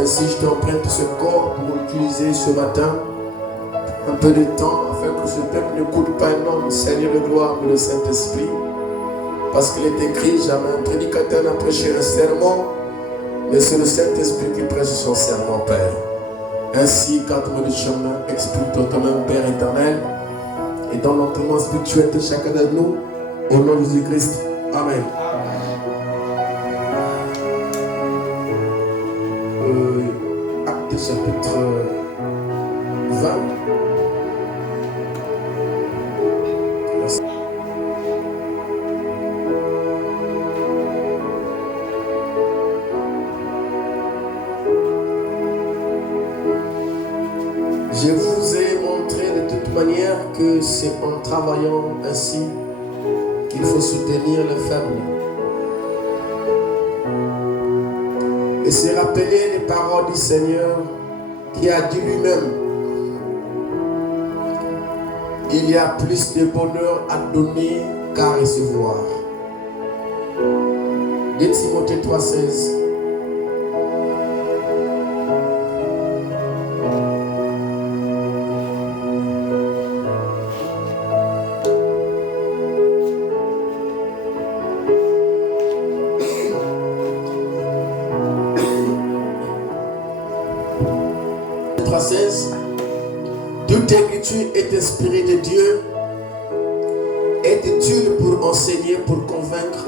Ainsi, je t'emprunte ce corps pour l'utiliser ce matin, un peu de temps, afin que ce peuple ne coûte pas un homme, Seigneur de gloire, mais le Saint-Esprit. Parce qu'il est écrit, jamais un prédicateur n'a prêché un sermon, mais c'est le Saint-Esprit qui prêche son sermon, Père. Ainsi, garde-moi le chemin, explique-toi toi-même, Père éternel, et dans l'entraînement spirituel de chacun de nous, au nom de Jésus-Christ. Amen. Acte chapitre 20. Je vous ai montré de toute manière que c'est en travaillant ainsi qu'il faut soutenir les faibles. Et se rappeler les paroles du Seigneur qui a dit lui-même: il y a plus de bonheur à donner qu'à recevoir. 2 Timothée 3,16. Toute écriture est inspirée de Dieu, est utile pour enseigner, pour convaincre,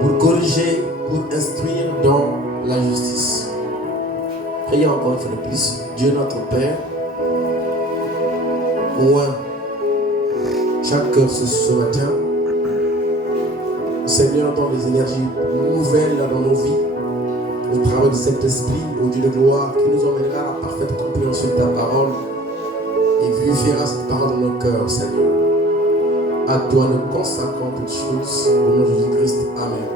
pour corriger, pour instruire dans la justice. Prions encore une fois de plus. Dieu notre Père, oint chaque cœur ce matin. Seigneur, dans les énergies nouvelles dans nos vies, au travers de cet esprit, au Dieu de gloire, qui nous emmènera à la parfaite compréhension de ta parole et vivifiera cette parole dans nos cœurs, Seigneur. À toi nous consacrons toutes choses, au nom de Jésus-Christ. Amen.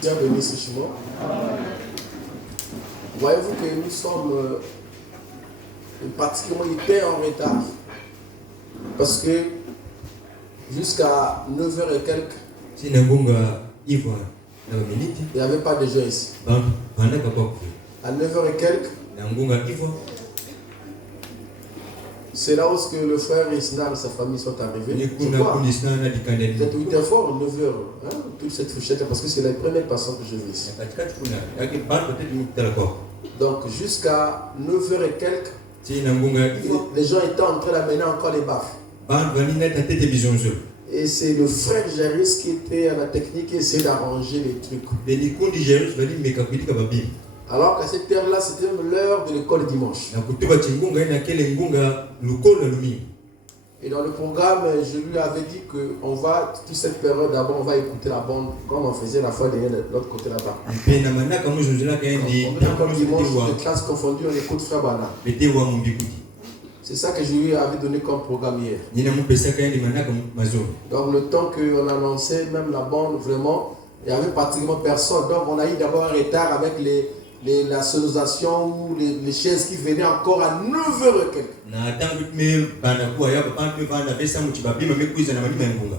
Bienvenue ce chemin. Voyez-vous que nous sommes particulièrement hyper en retard. Parce que jusqu'à 9h et quelques, il n'y avait pas de jeu ici. À 9h et quelques, c'est là où le frère Isna et sa famille sont arrivés. Peut-être 8h fort, 9h. Hein, toute cette fourchette, parce que c'est la première personne que je vis ici. Donc jusqu'à 9h et quelques, les gens étaient en train d'amener encore les baffes. Et c'est le frère Jairus qui était à la technique et essayait d'arranger les trucs. Alors qu'à cette heure-là, c'était l'heure de l'école dimanche. Et dans le programme, je lui avais dit qu'on va, toute cette période d'abord, on va écouter la bande, comme on faisait la fois dernière de l'autre côté là-bas. Comme dimanche, les classes confondues, on écoute Frère Bana. C'est ça que je lui avais donné comme programme hier. Donc le temps qu'on annonçait même la bande, vraiment, il n'y avait pratiquement personne. Donc on a eu d'abord un retard avec la sonorisation ou les chaises qui venaient encore à 9h et quelques.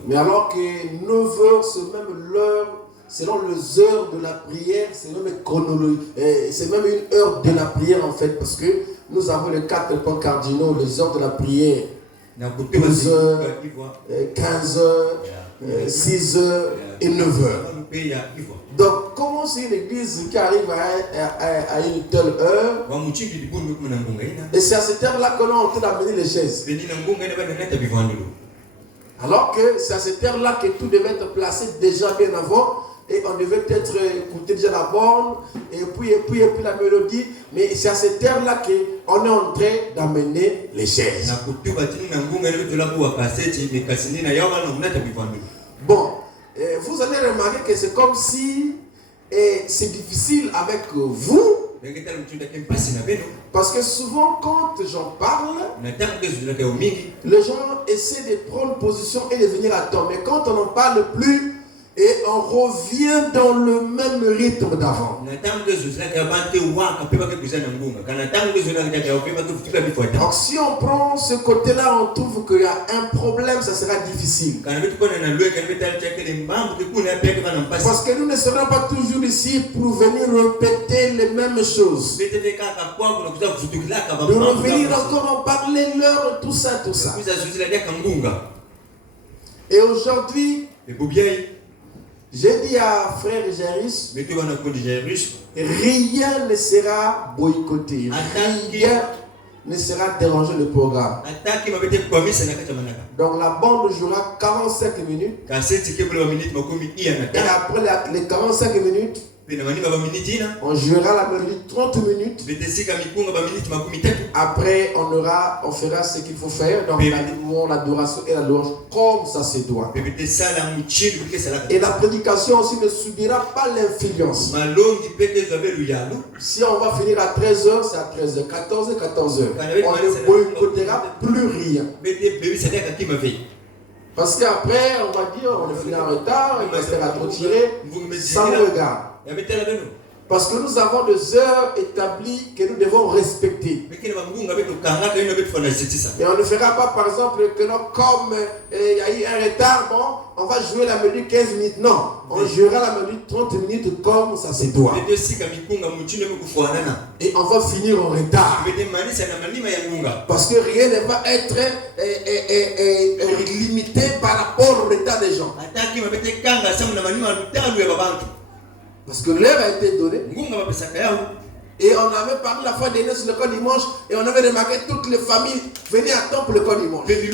Mais alors que 9h, c'est même l'heure, selon les heures de la prière, c'est même chronologie, c'est même une heure de la prière en fait, parce que nous avons les 4 points cardinaux, les heures de la prière. 12h, 15h, 6h et 9h. Donc, comment c'est une église qui arrive à une telle heure? Et c'est à cette heure-là qu'on est en train d'amener les chaises. Alors que c'est à cette heure-là que tout devait être placé déjà bien avant. Et on devait peut-être écouter déjà la borne, et puis la mélodie. Mais c'est à cette heure-là qu'on est en train d'amener les chaises. Bon, vous allez remarquer que c'est comme si c'est difficile avec vous. Parce que souvent, quand j'en parle, les gens essaient de prendre position et de venir à temps. Mais quand on n'en parle plus, et on revient dans le même rythme d'avant. Donc si on prend ce côté-là, on trouve qu'il y a un problème, ça sera difficile. Parce que nous ne serons pas toujours ici pour venir répéter les mêmes choses. De revenir encore en parler l'heure, tout ça. Et aujourd'hui, j'ai dit à frère Jairus, rien ne sera boycotté, rien ne sera dérangé le programme. Donc la bande jouera 45 minutes. Et après les 45 minutes, on jouera la mélodie 30 minutes. Après, on fera ce qu'il faut faire. Donc, l'adoration et la louange comme ça se doit. Et la prédication aussi ne subira pas l'influence. Si on va finir à 13h, c'est à 13h. 14h, 14h. On ne boycottera plus rien. Parce qu'après, on va dire, on est fini en retard, il va se faire trop tirer, sans regard. Parce que nous avons des heures établies que nous devons respecter. Et on ne fera pas, par exemple, que non, comme il y a eu un retard, bon, on va jouer la mélodie 15 minutes. Non, on jouera la mélodie 30 minutes comme ça se doit. Et on va finir en retard. Parce que rien ne va être limité par rapport au retard des gens. Parce que l'heure a été donnée. Et on avait parlé la fois dernière sur le corps dimanche et on avait remarqué toutes les familles venaient à temps pour le corps dimanche. Et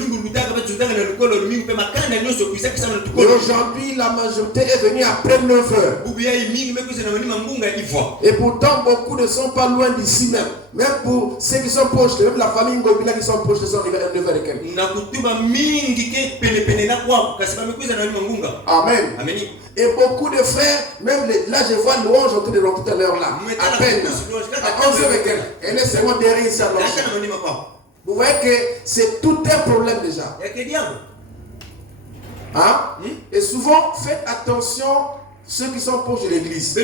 aujourd'hui, la majorité est venue après 9 heures. Et pourtant, beaucoup ne sont pas loin d'ici même. Même pour ceux qui sont proches, même la famille Ngobila qui sont proches, ils sont arrivés à 9 heures et quelques. Amen. Et beaucoup de frères, même là je vois louange autour de l'autre tout à l'heure là. À peine. À 11 heures et quelques. Elle est seulement derrière ici à l'autre. Vous voyez que c'est tout un problème déjà. Hein? Et souvent, faites attention ceux qui sont proches de l'église.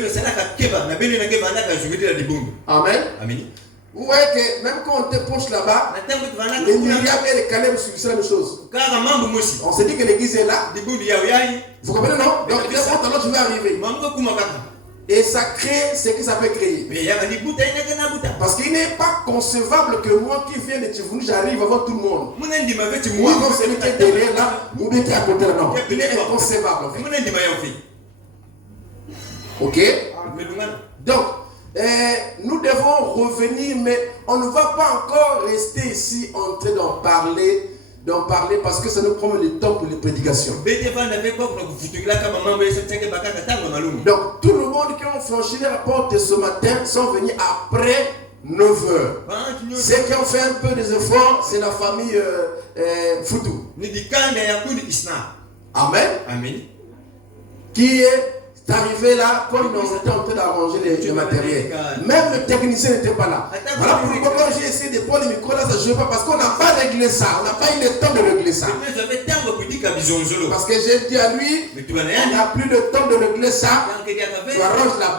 Amen. Vous voyez que même quand on te proche là-bas, les Myriam et les Caleb subissent la même chose. On se dit que l'église est là. Vous comprenez, non? Donc, d'un moment à l'autre, je vais arriver. Et ça crée ce que ça peut créer. Parce qu'il n'est pas concevable que moi qui viens de Tchivouni, j'arrive avant tout le monde. Oui, comme celui qui est derrière là, ou bien qui est à côté là, non. Il est inconcevable. Ok? Donc, nous devons revenir, mais on ne va pas encore rester ici en train d'en parler parce que ça nous prend le temps pour les prédications. Donc tout le monde qui ont franchi la porte ce matin sont venus après 9 heures. Ceux qui ont fait un peu des efforts, c'est la famille Foutou. Amen. Qui est arrivé là, comme on était en train d'arranger le matériel. Même le technicien n'était pas là. Voilà pourquoi quand j'ai essayé de prendre le micro là, ça ne joue pas parce qu'on n'a pas réglé ça. On n'a pas eu le temps de régler ça. Parce que j'ai dit à lui, on n'a plus le temps de régler ça. Tu arranges la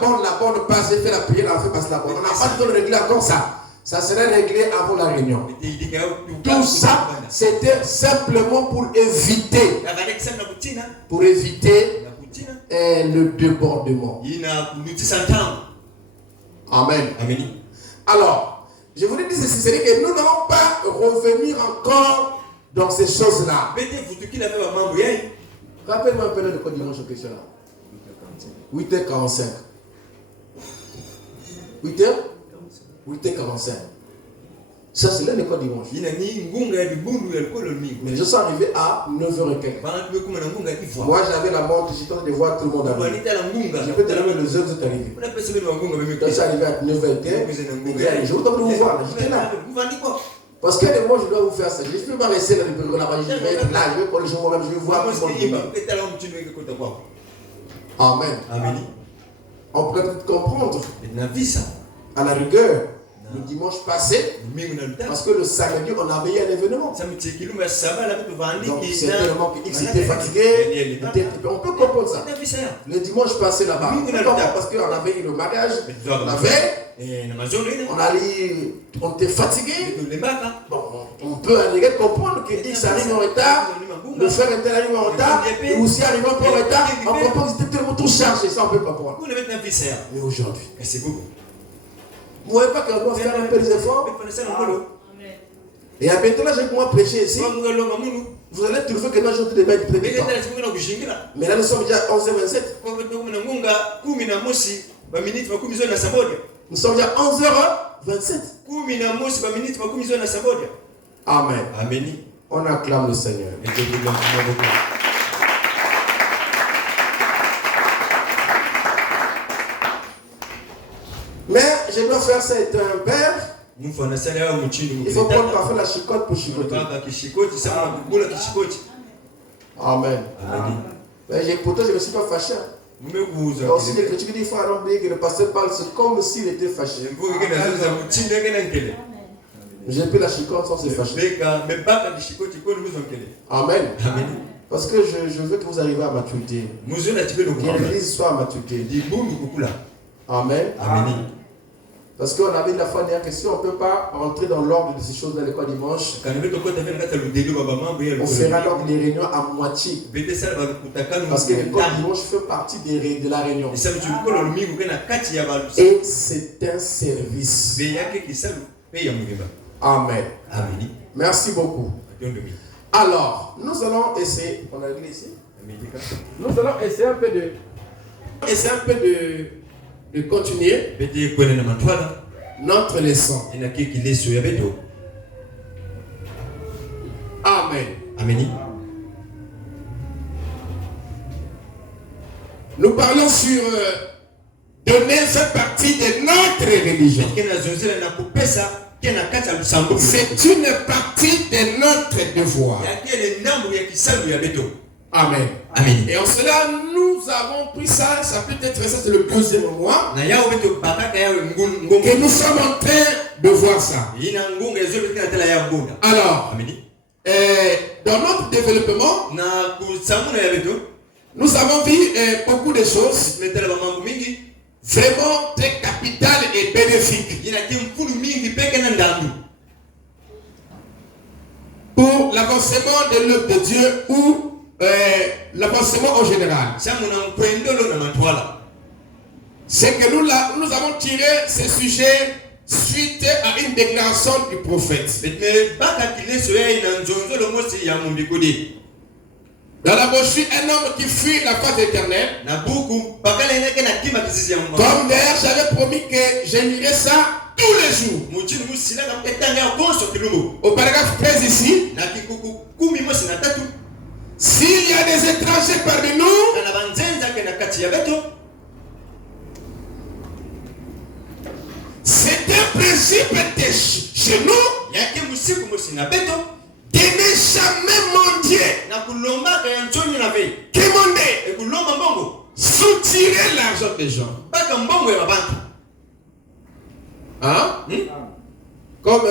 bonne passe, j'ai fait la prière, on fait passer la bonne. On n'a pas le temps de régler comme ça. Ça serait réglé avant la réunion. Tout ça, c'était simplement pour éviter le débordement. Amen. Alors, je voulais dire ceci, c'est que nous n'allons pas revenir encore dans ces choses-là. Rappelle-moi un peu le code dimanche en question là. 8h45. 8h45. Ça, c'est là le code dimanche. Mais je suis arrivé à 9h et quelques. Moi, j'avais la montre, j'étais en train de voir tout le monde arriver. Je peux te donner les heures où vous êtes arrivé. Je suis arrivé à 9h et quelques. Je vous donne de vous voir, j'étais là. Parce que moi, je dois vous faire ça. Je ne peux pas rester dans le bureau là-bas. Je vais être là, je vais prendre les gens moi-même, je vais voir tout le monde. Amen. On pourrait peut-être comprendre. À la rigueur. Le dimanche passé, parce que le samedi, on avait eu un événement. Donc, c'est tellement qu'il s'était fatigué. On peut comprendre ça. Le dimanche passé là-bas, parce qu'on avait eu le mariage, on était fatigué. Bon, on peut comprendre qu'il dit que ça arrive en retard, le frère était arrivé en retard, et aussi arrivé en retard, on comprend que c'était tellement tout chargé, ça on peut comprendre. Mais aujourd'hui, vous ne voyez pas qu'on doit faire un peu des efforts? Et à bientôt là, j'ai pour moi prêcher ici. Vous allez trouver que nous avons des bêtes prédicants. Mais là, nous sommes déjà à 11h27. Nous sommes déjà à 11h27. Amen. On acclame le Seigneur. Mais je dois faire ça être un père. Il faut prendre parfois la chicotte pour chicoter. Amen. Mais pourtant, je ne me suis pas fâché. Aussi, les critiques disent qu'il faut oublier que le pasteur parle, c'est comme s'il était fâché. J'ai pris la chicotte sans se fâcher. Amen. Parce que je veux que vous arriviez à maturité. Que l'église soit à maturité. Amen. Parce qu'on avait la fois dernière question, on ne peut pas rentrer dans l'ordre de ces choses dans l'école dimanche. On fera l'ordre des réunions à moitié. Parce que l'école dimanche fait partie de la réunion. Et c'est un service. Amen. Merci beaucoup. Alors, nous allons essayer. On a réglé ici. Nous allons essayer un peu de continuer. notre leçon. Amen. Amen. Nous parlons sur donner fait partie de notre religion. C'est une partie de notre devoir. Amen. Amen. Et en cela, nous avons pris ça, ça peut être ça, c'est le deuxième mois, que nous sommes en train de voir ça. Alors, dans notre développement, nous avons vu beaucoup de choses vraiment très capitales et bénéfiques pour l'avancement de l'œuvre de Dieu ou l'avancement en général. C'est que nous avons tiré ce sujet suite à une déclaration du prophète. Dans la brochure, un homme qui fuit la face éternelle. Comme d'ailleurs j'avais promis que je lirais ça tous les jours. Au paragraphe 13 ici. S'il y a des étrangers parmi nous, c'est un principe de chez nous de ne jamais mendier, quémander, soutirer l'argent des gens. Hein? Comme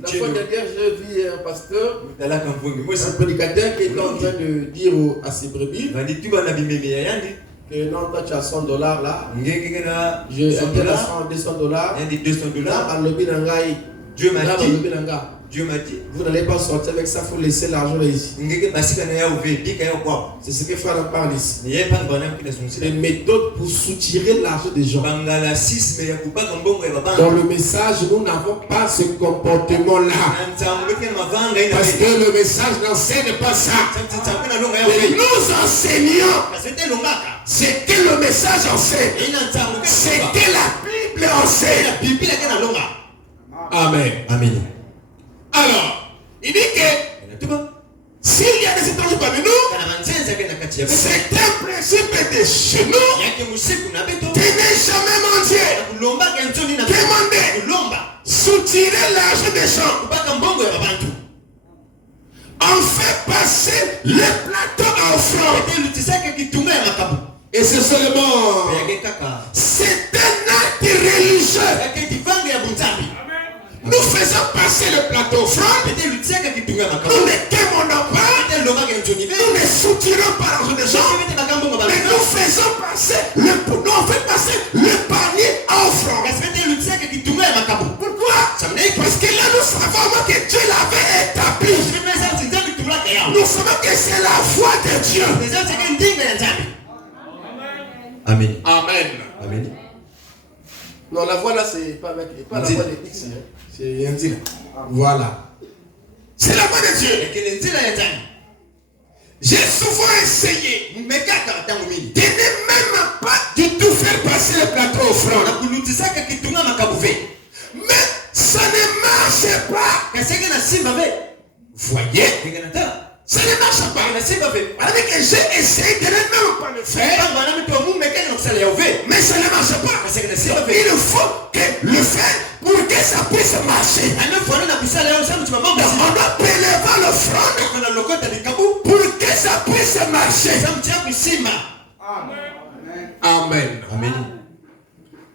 la fois dernière, j'ai vu un pasteur, un prédicateur qui était en train de dire à ses brebis que non, toi tu as $100 là, je $200. Dieu m'a dit, vous n'allez pas sortir avec ça, il faut laisser l'argent là ici. C'est ce que Frère parle ici. Les méthodes pour soutirer l'argent des gens. Dans le message, nous n'avons pas ce comportement-là. Parce que le message n'enseigne pas ça. Et nous enseignons ce que le message enseigne. C'est que la Bible enseigne. Amen. Amen. Alors, il dit que s'il y a des étrangers parmi nous, c'est un principe de chez nous de ne jamais mentir, demander, soutirer l'argent des gens. On fait passer le plateau en offrande. Et c'est seulement, c'est un acte religieux. Nous faisons passer le plateau offrande. Nous ne quémandons pas. Nous ne soutirons pas l'argent des gens. Mais nous faisons passer le panier offrande. Pourquoi? Parce que là nous savons que Dieu l'avait établi. Nous savons que c'est la foi de Dieu. Amen. Amen. Amen. Non, la voix là, c'est pas la voix de X. C'est Yandila. Voilà. C'est la voix de Dieu. J'ai souvent essayé de ne même pas du tout faire passer le plateau offrande. Mais ça ne marche pas. Voyez? Ça ne marche pas. Alors que j'ai essayé de ne même pas le faire. Mais ça ne marche pas. Il faut que le faire pour que ça puisse marcher. On doit prélever l'offrande pour que ça puisse marcher. Amen. Amen.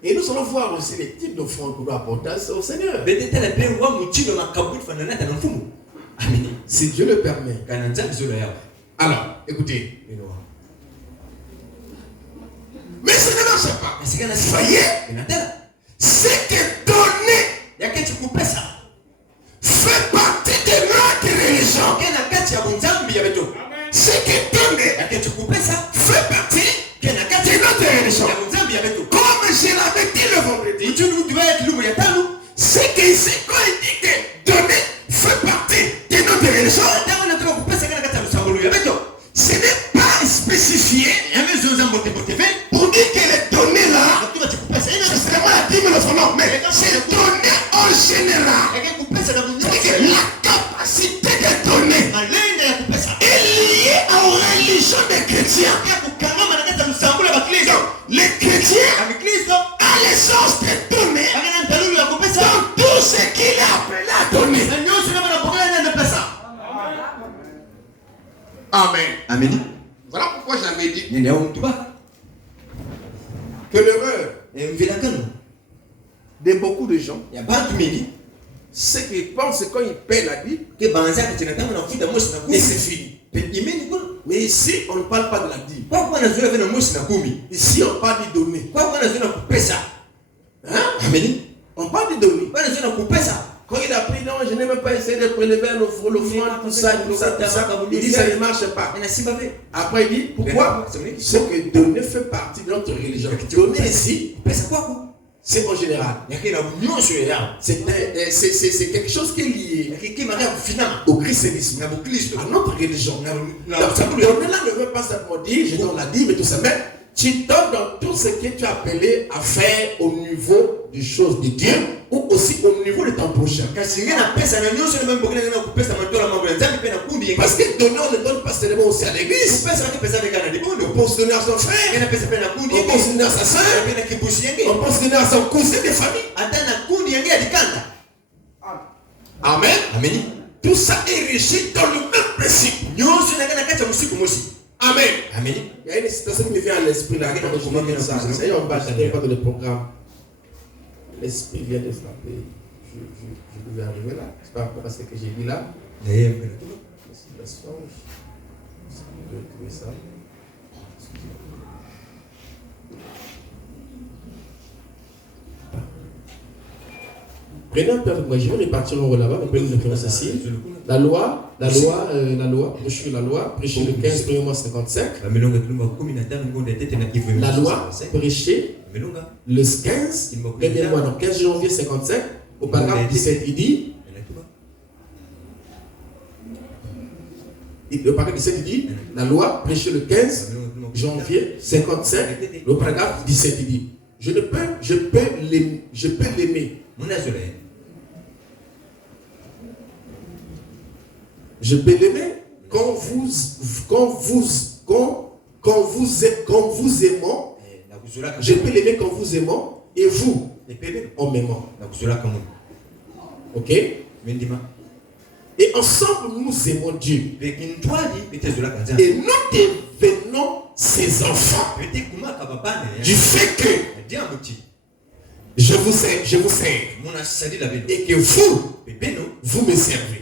Et nous allons voir aussi les types d'offrandes qu'on doit apporter au Seigneur. Si Dieu le permet. Alors, écoutez. Mais ça ne marche pas. Voyez, c'est que donner fait partie de notre religion. C'est que donner fait partie de notre religion. Comme je l'avais dit le vendredi, c'est que c'est quand il dit que donner fait partie de notre religion. Ce n'est pas spécifié pour dire que les données là, c'est vraiment la dîme de son nom, mais c'est donné appelé à donner. Amen. Amen. Voilà pourquoi j'avais dit que l'erreur de beaucoup de gens, c'est qu'ils pensent quand ils paient la dîme, et c'est fini. Mais ici, on ne parle pas de la dîme. Ici, on parle de donner. Hein? On parle de donner. Quand il a pris, non, je n'ai même pas essayé de prélever l'offrande, tout ça. Il dit, ça ne marche pas. Après, il dit, pourquoi? C'est que donner fait partie de notre religion. Donner ici, c'est en général. C'est quelque chose qui est lié au christianisme, à notre religion. Donner là ne veut pas simplement dire, je donne la dîme et tout ça, mais tu donnes dans tout ce que tu as appelé à faire au niveau des choses de Dieu ou aussi au niveau de ton prochain. Parce que donner, on ne donne pas seulement aussi à l'église. On peut se donner à son frère, on peut se donner à sa soeur, on peut se donner à son cousin de famille. Amen. Amen. Tout ça est régi dans le même principe. Amen. Amen. Il y a une citation qui me vient à l'esprit là. Ça y est, on va acheter pas dans le programme. L'esprit vient de frapper. Je vais arriver là. C'est pas parce que j'ai dit là. Citation. Je vais trouver ça. Prenez un peu avec moi, je vais repartir en haut là-bas, on peut une référence ici. La loi, prêcher la loi, prêcher le 15 premièrement 55. La loi, prêcher le 15, premièrement, donc 15 janvier 55, au paragraphe 17, il dit, le paragraphe 17, il dit, la loi, prêcher le 15 janvier 55, le paragraphe 17, il dit, je peux l'aimer. Je peux l'aimer quand vous aimons. Je peux l'aimer quand vous aimons et vous en m'aimant. Ok? Et ensemble nous aimons Dieu. Et nous devenons ses enfants. Du fait que je vous aime. Et que vous me servez.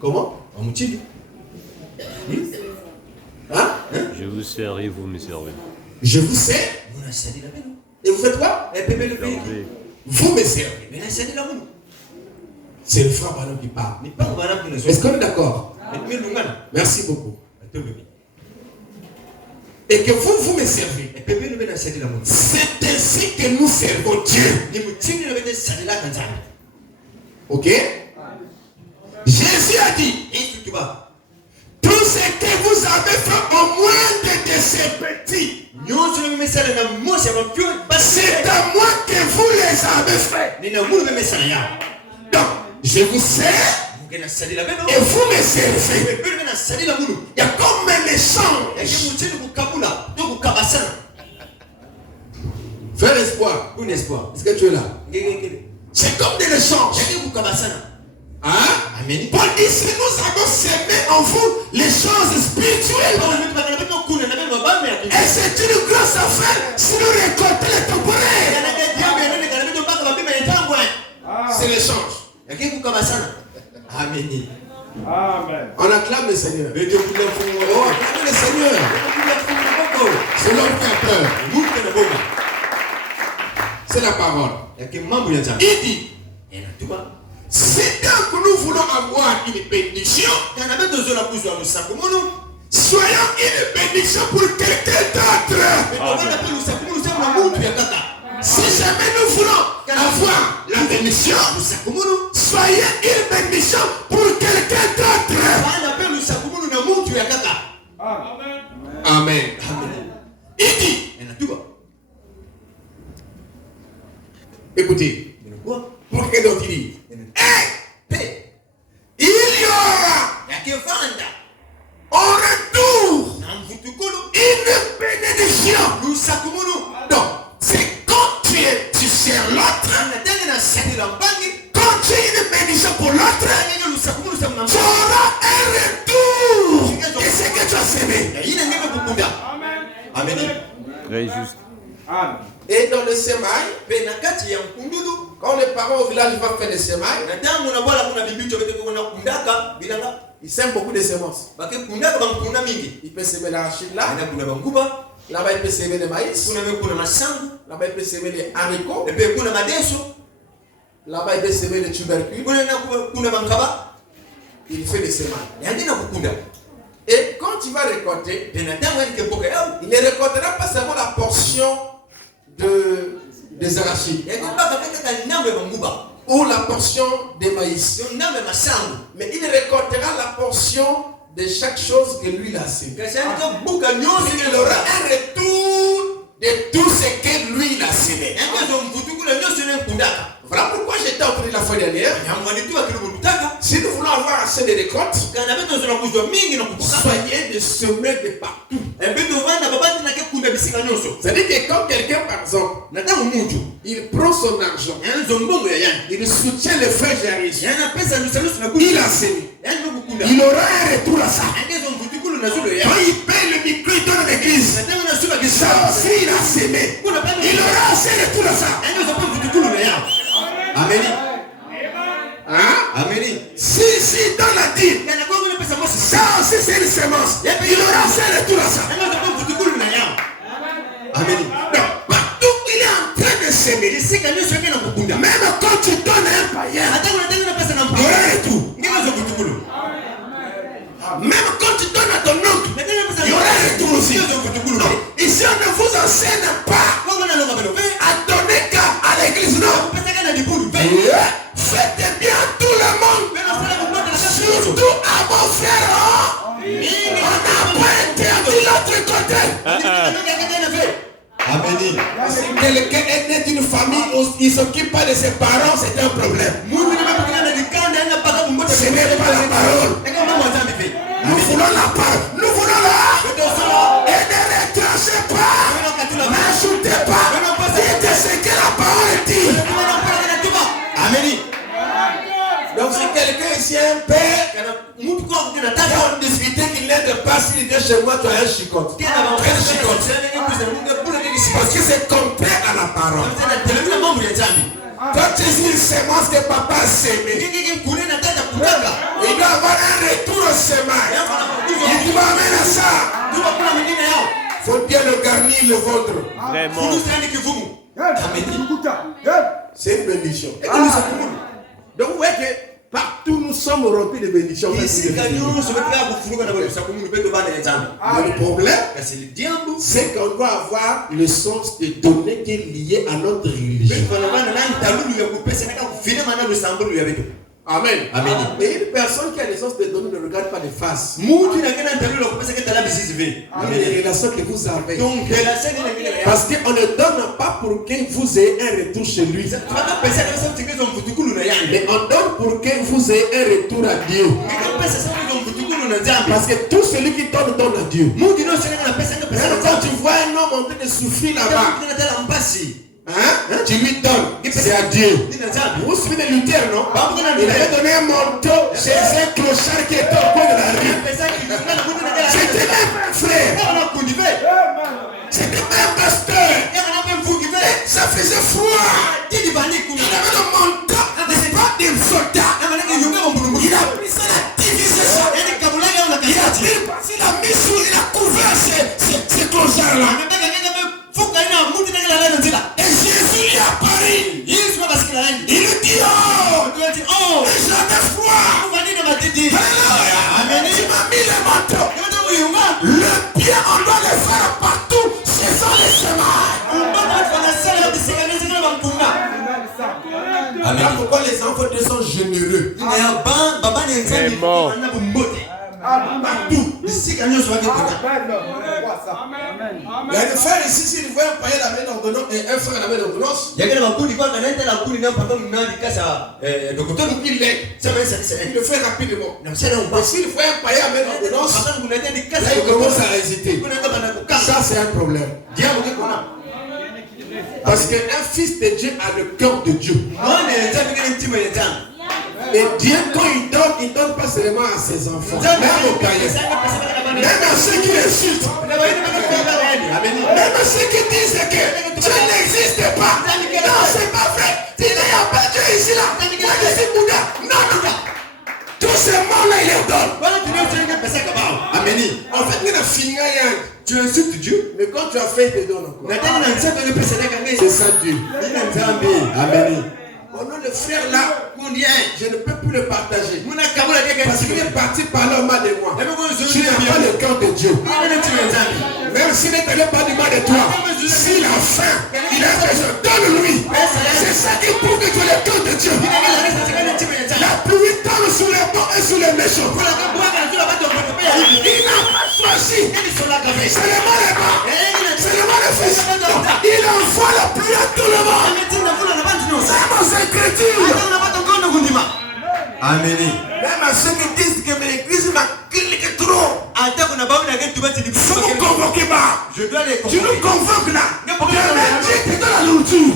Comment? Hein? Je vous sers et vous me servez. Je vous sers. Et vous faites quoi? Vous me servez. C'est le frère Banon qui parle. Est-ce qu'on est d'accord? Merci beaucoup. Et que vous me servez. C'est ainsi que nous servons Dieu. Ok? Jésus a dit, tout ce que vous avez fait au moindre de ces petits, c'est à moi que vous les avez fait. Donc, je vous sers et vous me servez. Il y a comme un échange. Frère espoir. Est-ce que tu es là? C'est comme de l'échange. Hein? Amen. Paul dit, si nous avons semé en vous les choses spirituelles, et c'est une grosse affaire si nous récoltons les temporaires. C'est l'échange. Amen. Amen. On acclame le Seigneur. Oh, acclame le Seigneur. C'est l'homme qui a peur. C'est la parole. Il dit, si donc nous voulons avoir une bénédiction, soyons une bénédiction pour quelqu'un d'autre. Si jamais nous voulons avoir la bénédiction, soyez une bénédiction pour quelqu'un d'autre. Amen. Il dit, écoutez, pour quelqu'un d'autre il dit, il y aura au retour une bénédiction. Donc, c'est quand tu sers l'autre quand tu es une bénédiction pour l'autre, tu auras un retour de ce que tu as semé. Amen. Très juste. Et dans le semail, quand les parents au village vont faire le semail, ils sèment beaucoup de semences. Il peut semer l'arachide là. Là-bas, il peut semer le maïs. Là-bas, il peut semer les haricots. Là-bas, il peut semer les tubercules. Il fait les semences. Et quand il va récolter, il ne récoltera pas seulement la portion des arachides ou la portion des maïs, mais il récoltera la portion de chaque chose que lui a semé. Il aura un retour de tout ce que lui a semé. Voilà pourquoi j'étais en train la fois dernière. Si nous voulons avoir assez de récoltes, soyez de semer de partout. C'est-à-dire que quand quelqu'un, par exemple, il prend son argent, il soutient le frère Jairus, il a semé, il aura un retour à ça. Quand il paye le micro, il donne à l'église. Ça aussi, il a semé. Il aura assez de retour à ça. Amen. Hein? Amen. Si donne la dîme, ça aussi c'est une semence. Il aura assez de retour à ça. Amen. Donc, partout il est en train de s'aimer. Même quand tu donnes à un païen, il y aura un retour. Même quand tu donnes à ton oncle, il y aura un retour aussi. Donc, ici on ne vous enseigne pas à donner qu'à l'église, non. Faites bien à tout le monde, surtout à vos frères. On n'a pas interdit l'autre côté. Amen. Si quelqu'un est né d'une famille où il ne s'occupe pas de ses parents, c'est un problème. Ce n'est pas la parole. Nous voulons la parole. Nous voulons la. Et ne retracez pas. N'ajoutez pas. Dites ce que la parole dit. Amen. Donc si quelqu'un ici a un père, on discutait qu'il n'aide pas s'il vient chez moi, tu as un chicote. Parce que c'est contraire à la parole. Quand tu dis une semence que papa a semé, il doit avoir un retour au semail. Il doit amener ça. Il faut bien le garnir, le vôtre. Vraiment. C'est une bénédiction. Donc vous voyez que partout nous sommes remplis de bénédictions. Le problème, c'est qu'on doit avoir le sens de donner qui est lié à notre religion. Amen. Amen. Mais une personne qui a le sens de donner ne regarde pas les faces. Mais les relations que vous avez. Parce qu'on ne donne pas pour que vous ayez un retour chez lui. Mais on donne pour que vous ayez un retour à Dieu. Parce que tout celui qui donne, donne à Dieu. Même quand tu vois un homme en train de souffrir là-bas, tu lui donnes, c'est à Dieu. Vous vous souvenez de Luther, non? Il avait donné un manteau chez un clochard qui était au coin de la rue. C'était même un frère. C'était même un pasteur. Ça faisait froid. Il avait le manteau, n'est-ce pas, des soldats. Il a pris ça, il a divisé ça. Il a mis sur, il a couvert ces clochards-là. Et Jésus est apparu. Il lui dit, oh, j'avais froid. Alléluia. Tu m'as mis le manteau. Le pied, on doit le faire partout. C'est ça les semailles. Voilà pourquoi les enfants sont généreux. Vraiment. Partout. Il y a une frère ici, s'il voit un païen la main d'ordonnance et un frère la main d'ordonnance, il le fait rapidement. Mais s'il voit un païen la main d'ordonnance, là il commence à hésiter. Ça c'est un problème. Parce qu'un fils de Dieu a le cœur de Dieu. Et Dieu, quand il donne pas seulement à ses enfants, même aux païens, même à ceux qui insultent, même à ceux qui disent que Dieu n'existe pas. Non, c'est pas vrai. Il n'y a pas Dieu ici là. Moi je suis Bouddha. Non. Tous ces mots-là, il les donne. Amen. En fait, tu insultes Dieu, mais quand tu as fait, il te donne encore. C'est ça Dieu. Amen. Oh non, le frère là, je ne peux plus le partager. Parce qu'il est parti parler au mal de moi. Tu n'as pas le cœur de Dieu. Même s'il n'est pas du mal de toi, s'il a faim, il a besoin, donne-lui. C'est ça qui prouve que tu as le cœur de Dieu. La pluie tombe sur les bons et sur les méchants. Il n'a pas choisi. C'est le mal de moi. C'est le mal de fils. Il envoie la pluie à tout le monde. C'est mon écriture. Amen. Même à ceux qui disent que l'église m'a cliqué trop. Faut nous convoquer pas. Tu nous convoques là. Dieu te donne la nourriture.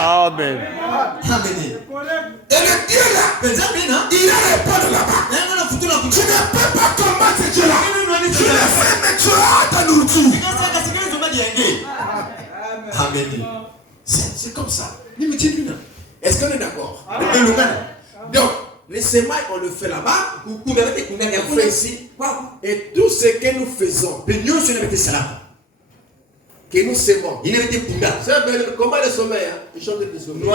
Amen. Et le Dieu là, il a répondu là-bas. Tu ne peux pas combattre Dieu là. Tu le fais, mais tu as ta nourriture. Amen. C'est comme ça. Est-ce qu'on est d'accord? Donc, les semailles, on le fait là-bas. On fait ici. Et tout ce que nous faisons, que nous semons. Comment le sommeil? Il chante de sommeil.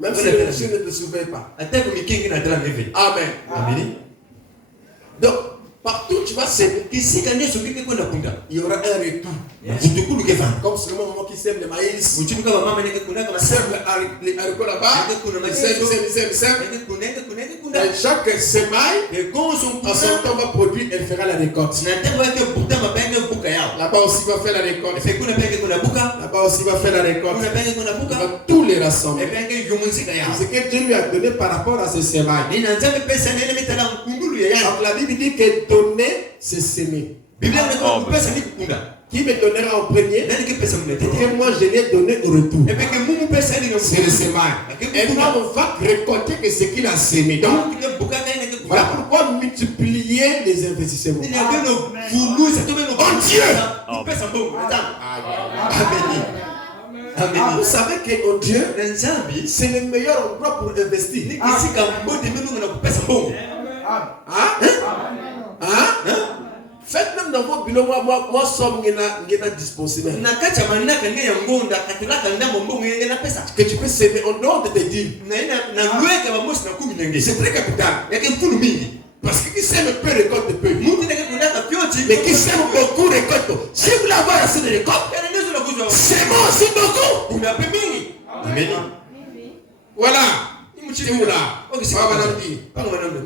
Même si le monsieur ne te surveille pas. Amen. Donc, partout tu vas s'aimer. Il y aura un retour. Comme seulement moi qui sème le maïs. Sème les haricots là-bas. Sème. Et chaque semaille, en son temps va produire, elle fera la récolte. Là-bas aussi va faire la récolte. Là-bas aussi va faire la récolte. Il va tous les rassembler. Ce que Dieu lui a donné par rapport à ce semailles. Donc la Bible dit que donner, c'est s'aimer. Qui me donnera en premier? Et moi je l'ai donné au retour. C'est le semaille. Et moi on va récolter que ce qu'il a sémé. Donc voilà pourquoi multiplier les investissements. Oh Dieu! Amen. Vous savez que oh Dieu, c'est le meilleur endroit pour investir. Faites même dans vos bureaux, moi somme qui disposé. Que tu peux s'aimer en dehors de tes dîmes. C'est très capital. Parce que qui sème peu récolte peu. Mais qui sème beaucoup récolte. Si vous l'avez assez de récolte, c'est bon aussi beaucoup. Amen. Voilà.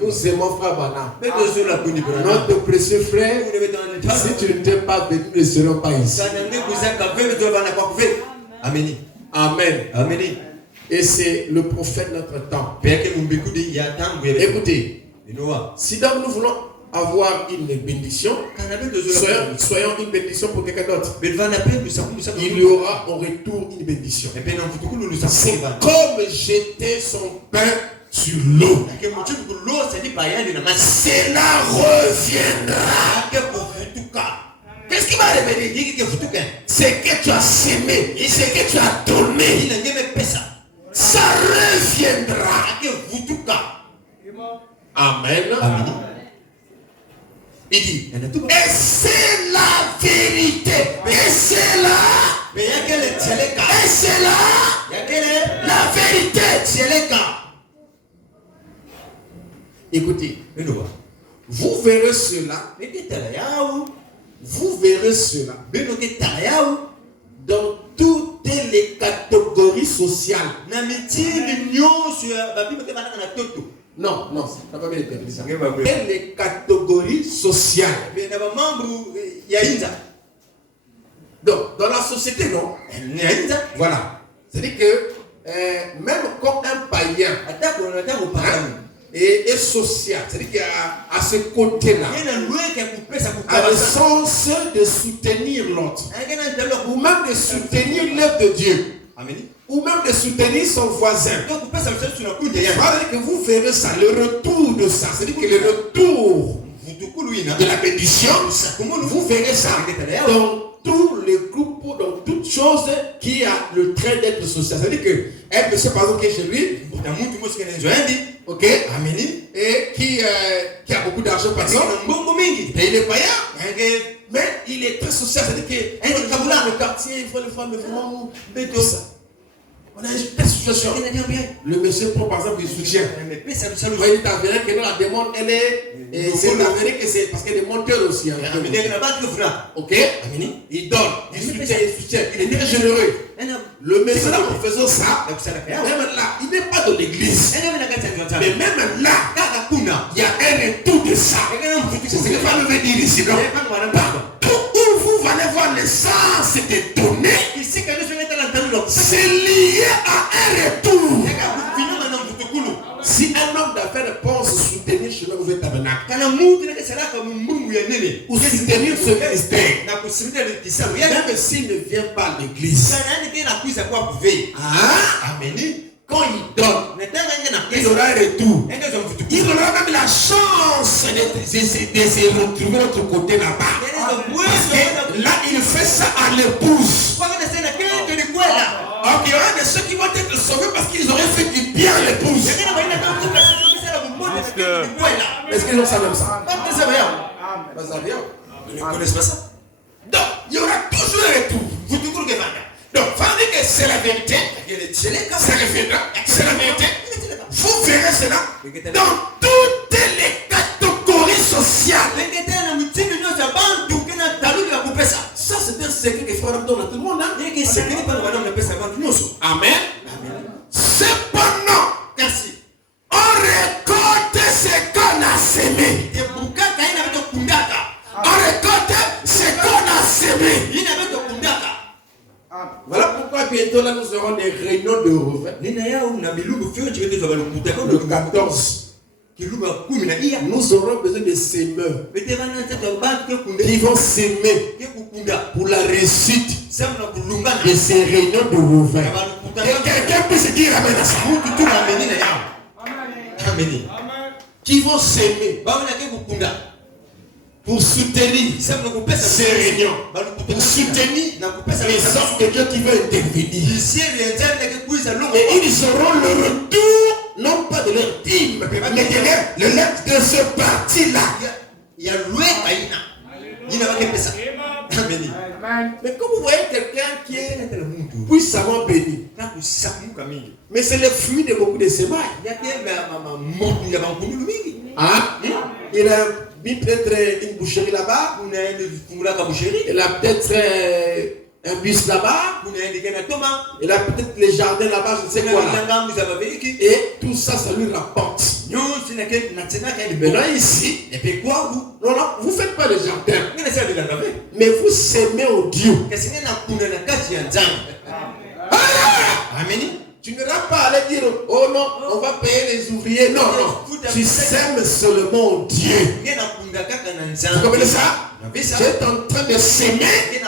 Nous aimons frère Bana. Notre précieux frère, si tu ne t'es pas venu, nous ne serons pas ici. Amen. Amen. Et c'est le prophète de notre temps. Écoutez, si donc nous voulons avoir une bénédiction, soyons une bénédiction pour quelqu'un d'autre. Il y aura au retour une bénédiction. C'est comme jeter son pain sur l'eau. Cela reviendra. Qu'est-ce qui va revenir? C'est que tu as sémé, c'est que tu as donné. Ça reviendra. Amen. Il dit, et c'est la vérité. Et c'est là. Et c'est là. La vérité. Écoutez, vous verrez cela. Vous verrez cela dans toutes les catégories sociales. Non, ça va bien être ça. Et les catégories sociales. Donc, dans la société, non. Voilà. C'est-à-dire que même quand un païen et social. C'est-à-dire qu'à ce côté-là, à le sens de soutenir l'autre, ou même de soutenir l'œuvre de Dieu, ou même de soutenir son voisin. C'est-à-dire que vous verrez ça, le retour de ça, c'est-à-dire que le retour de la bénédiction, vous verrez ça dans tous les groupes, dans toutes choses qui a le trait d'être social. C'est-à-dire que un monsieur par exemple qui est chez lui, ok, et qui a beaucoup d'argent par exemple, et il est païen, mais il est très social. C'est-à-dire que le quartier, il faut les femmes vraiment tout ça. On a une telle situation. Le monsieur prend par exemple du soutien. Il est avéré que la demande, elle est. C'est avéré que c'est parce qu'elle est monteur aussi. Ok. Il donne du soutien. Il est très généreux. Le monsieur là, en faisant ça, même là, il n'est pas de l'église. Mais même là, il y a un retour de ça. C'est ce que je veux dire ici. Partout où vous allez voir le sens de donner, c'est lié à un retour. Si un homme d'affaires pense soutenir chez le tabernacle, ou soutenir ce ministère, même s'il ne vient pas à l'église, quand il donne, il aura un retour. Il aura même la chance de se retrouver de l'autre côté là-bas. Parce que là, il fait ça à l'épouse. Donc il y aura de ceux qui vont être sauvés parce qu'ils auraient fait du bien à l'épouse. Est-ce qu'ils ont ça même ça? Ils ne connaissent pas ça. Donc, il y aura toujours un retour. Donc, il faut dire que c'est la vérité. Ça reviendra. C'est la vérité. Vous verrez cela dans toutes les catégories sociales. Ça, c'est un secret qu'il faut donner à tout le monde. Amen. Cependant, on récolte ce qu'on a sémé. On récolte ce qu'on a sémé. Voilà pourquoi bientôt là nous aurons des réunions de revers. Le 14. Nous aurons besoin de semeurs qui vont s'aimer pour la réussite de ces réunions de revers. Et quelqu'un peut se dire amen à ça. Qui vont s'aimer pour soutenir ces réunions, pour soutenir les hommes de Dieu qui veulent intervenir. Et ils auront le retour, non pas de leur dîme, mais de ce parti-là. Mais quand vous voyez quelqu'un qui est puissamment béni, mais c'est le fruit de beaucoup de semailles. Il a mis peut-être une boucherie là-bas. Il a peut-être un bus là-bas. Il a peut-être les jardins là-bas, je ne sais quoi là. Et tout ça, ça lui rapporte. Maintenant ici, non, vous ne faites pas le jardin. Mais vous s'aimez au Dieu. Tu ne vas pas aller dire, oh non, on va payer les ouvriers. Non, non. Tu sèmes seulement au Dieu. Vous comprenez ça? Tu es en train de s'aimer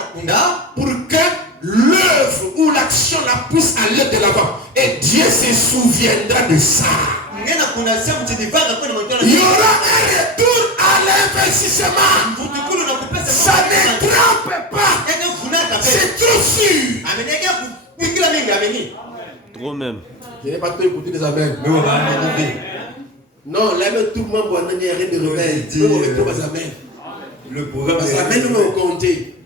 pour que l'œuvre ou l'action la pousse à aller de l'avant. Et Dieu se souviendra de ça. Il y aura un retour à l'investissement. Ça ne trompe pas. C'est trop sûr. Trop même. Je n'ai pas trop écouté les amens. Non, là, tout le monde il n'y a rien de réveil. Le programme, parce que amen, nous m'ont compté.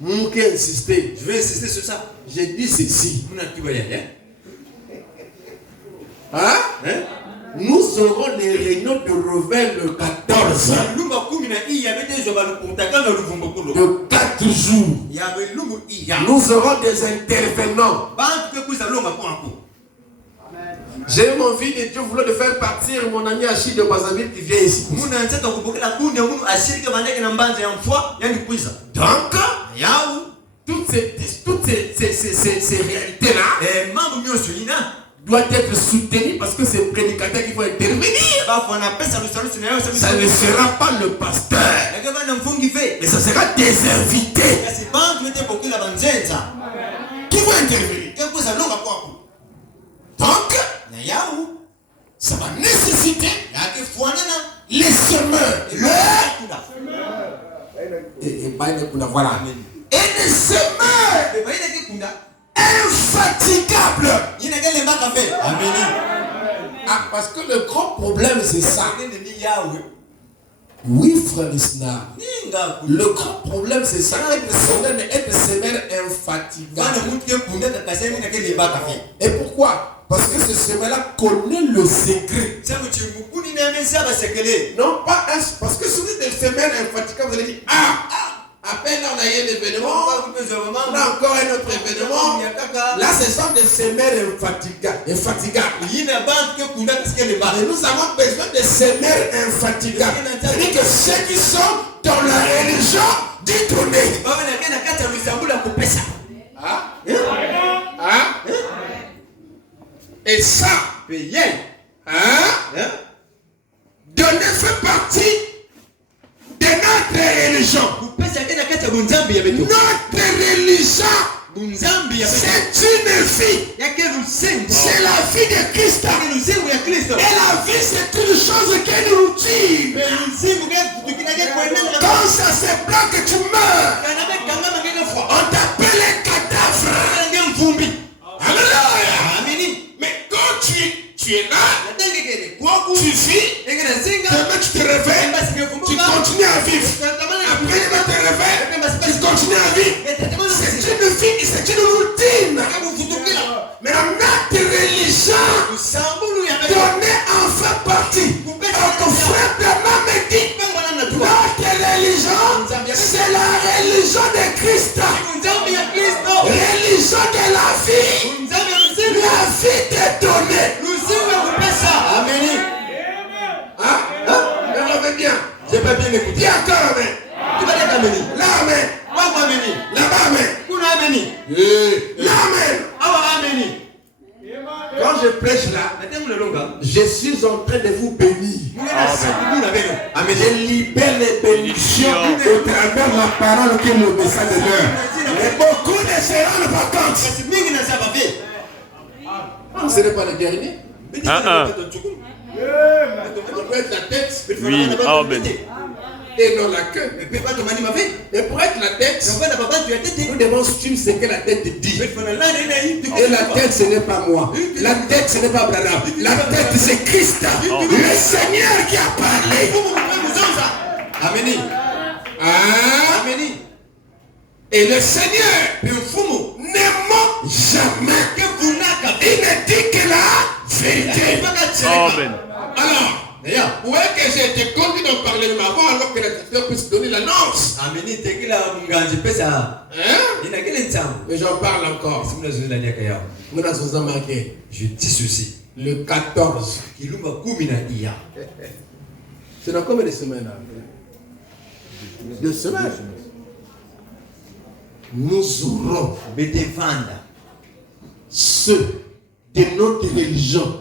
Mon qui a insisté. Je vais insister sur ça. J'ai dit ceci. Nous aurons les réunions de réveil le 14. De 4 jours. Nous aurons des intervenants. J'ai envie de Dieu vouloir de faire partir mon ami Achille de Brazzaville qui vient ici. Donc, toutes ces réalités-là, doit être soutenu parce que c'est le prédicateur qui va intervenir. Ça ne sera pas le pasteur, mais ça sera des invités qui vont intervenir. Donc, ça va nécessiter les semeurs. Voilà. Et les semeurs infatigables. Ah, parce que le grand problème, c'est ça. Oui, frère Isna. Le grand problème, c'est ça. Être semeur infatigable. Et pourquoi? Parce que ce semeur-là connaît le secret. Non, pas parce que si vous êtes un semeur infatigable, vous allez dire, à peine on a eu l'événement, on a encore un autre événement. Là, ce sont des semeurs infatigables. Et nous avons besoin de semeurs infatigables. C'est-à-dire que ceux qui sont dans la religion détournée. Et ça, donner fait partie de notre religion. Notre religion, c'est une vie. C'est la vie de Christ. Et la vie, c'est une chose qui nous tue. Quand ça se bloque, tu meurs. On t'appelle un cadavre. Alléluia. Mais quand tu es là, tu vis, demain tu te réveilles, tu continues à vivre. Après demain tu te réveilles, tu continues à vivre. C'est une vie, c'est une routine. Mais notre religion donnée en fait partie. Notre frère de me dit, notre religion, c'est la religion de Christ. Religion de la vie. La vie t'est donnée. Amen. Mais bien. J'ai pas bien écouté. Dis encore amen. Tu vas dire amen. Là amen. Là-bas amen. Là amen. Quand je prêche là, je suis en train de vous bénir. Amen. Je libère les bénédictions au travers de la parole que le message de l'heure. Et beaucoup ne se rendent pas compte. Ce n'est pas le dernier. On peut être la tête. Oui, amen. Et non la queue. Mais pour être la tête, nous devons suivre ce que la tête dit. Et la tête, ce n'est pas moi. La tête, ce n'est pas Abraham. La tête, c'est Christ. Le Seigneur qui a parlé. Amen. Et le Seigneur ne ment jamais. Il ne dit que la vérité. Amen. Alors, où est-ce que j'ai été conduit d'en parler de ma voix alors que le Christ puisse donner l'annonce? Mais j'en parle encore. Je dis ceci. Le 14. C'est dans combien de semaines là? 2 semaines. Nous aurons ceux de notre religion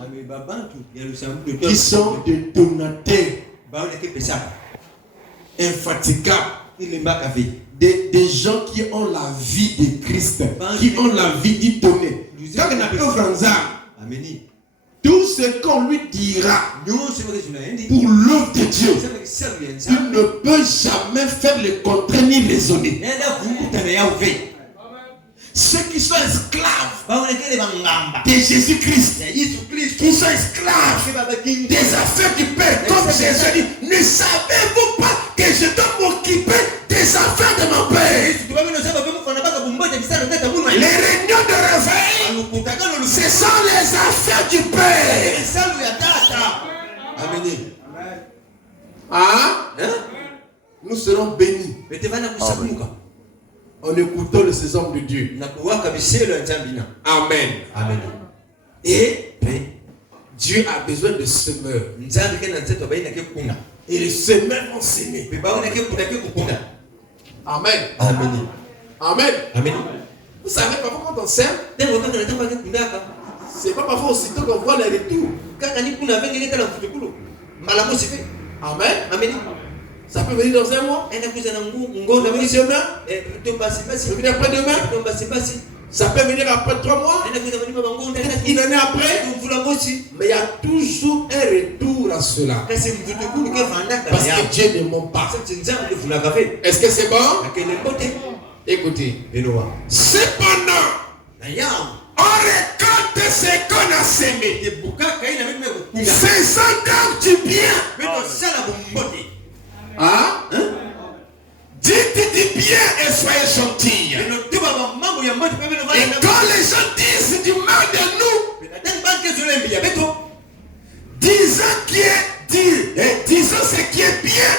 qui sont des donateurs infatigables, des gens qui ont la vie de Christ, qui ont la vie d'Itonné. Quand on appelle Franza, tout ce qu'on lui dira pour l'œuvre de Dieu, il ne peut jamais faire le contraire ni raisonner. Ceux qui sont esclaves de Jésus-Christ, qui sont esclaves des affaires du Père, comme Jésus dit, ne savez-vous pas que je dois m'occuper des affaires de mon Père? Les réunions de réveil, ce sont les affaires du Père. Nous serons bénis en écoutant le sésame de Dieu. Amen. Et Dieu a besoin de semeurs. Et les semeurs vont s'aimer. Amen. Vous savez, parfois quand on sème, c'est pas parfois aussitôt qu'on voit les retours. Amen. Amen. Ça peut venir dans un mois. Ça peut venir demain. Ça peut venir après-demain. Ça peut venir après 3 mois. Une année après. Mais il y a toujours un retour à cela. Parce que Dieu ne ment pas. Est-ce que c'est bon? Écoutez. Cependant, on récolte ce qu'on a semé. Faisons donc du bien. Hein? Dites du bien et soyez gentils. Et quand les gens disent du mal de nous, disons ce qui est bien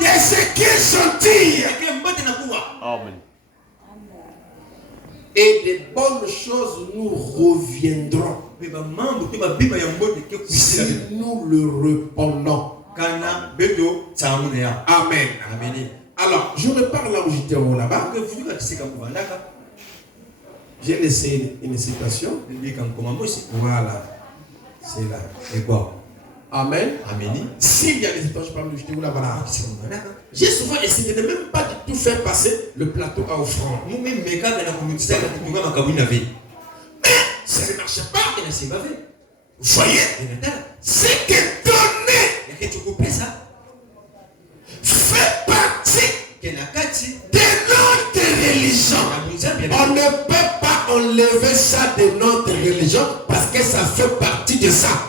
et ce qui est gentil. Amen. Et des bonnes choses nous reviendront si nous le répandons. Amen. Alors, je repars là où j'étais là-bas. J'ai laissé une citation. Voilà. C'est là. Et quoi? Amen. Amen. S'il y a des citations, je parle de j'étais où là-bas. J'ai souvent essayé de ne même pas du tout faire passer le plateau à offrande. Mais ça ne marche pas. Vous voyez? C'est que donner fait partie de notre religion. On ne peut pas enlever ça de notre religion parce que ça fait partie de ça.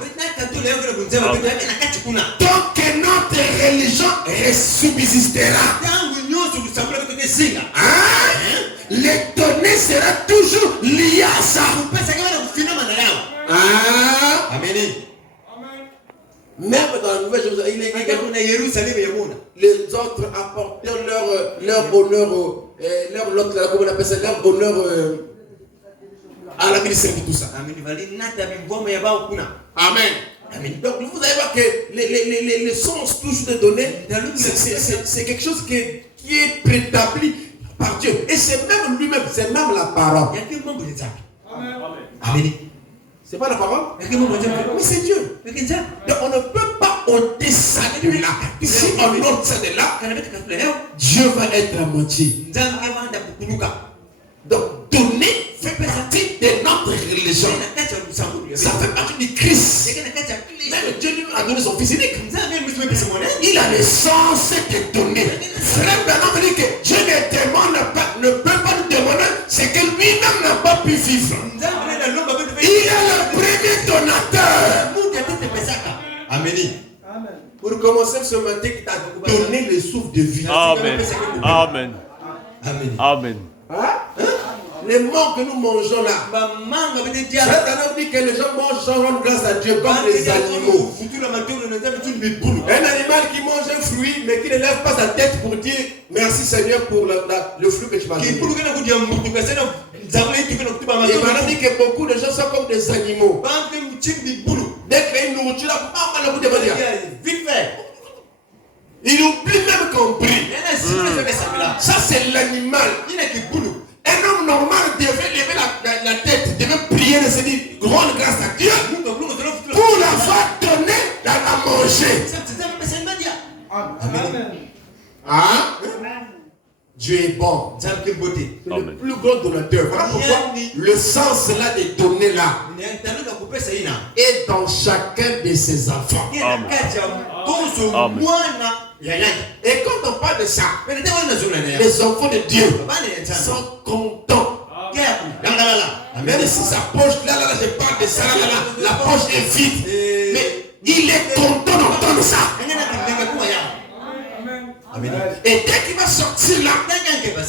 Tant que notre religion subsistera, les données seront toujours liées à ça. Amen. Même dans la Nouvelle Jérusalem, les autres apportèrent leur honneur, leur honneur à la ministère de tout ça. Amen. Donc vous allez voir que les sens toujours de données, c'est quelque chose qui est préétabli par Dieu. Et c'est même lui-même, c'est même la parole. Amen. C'est pas la parole? Mais c'est Dieu. Donc on ne peut pas ôter ça de là. Si on ôte ça de là, Dieu va être à moitié. Donc donner fait partie de notre religion. Ça fait partie du Christ. Même Dieu lui a donné son fils unique. Il a le sens de donner. Frère Branham dit que Dieu ne peut pas nous demander ce que lui-même n'a pas pu vivre. Il est le premier donateur. Amen. Pour commencer ce matin, il t'a donné le souffle de vie. Amen. Amen. Amen. Amen. Hein? Les morts que nous mangeons là. Frère dit que les gens mangent sans rendre grâce à Dieu comme les animaux. Un animal qui mange un fruit mais qui ne lève pas sa tête pour dire merci Seigneur pour le fruit que tu m'as donné. Et maintenant dit que beaucoup de gens sont comme des animaux. Dès qu'il y a une nourriture là, vite fait. Il oublie même qu'on prie. Ça c'est l'animal. Un homme normal devait lever la tête, devait prier et se dire grande grâce à Dieu pour l'avoir donné à manger. Amen. Hein? Dieu est bon. C'est le plus grand donateur. Voilà pourquoi le sens là de donner là est dans chacun de ses enfants. Amen. Et quand on parle de ça, les enfants de Dieu sont contents. Même si sa poche, là, je parle de ça, la poche est vide. Mais il est content d'entendre ça. Amen. Et dès qu'il va sortir là,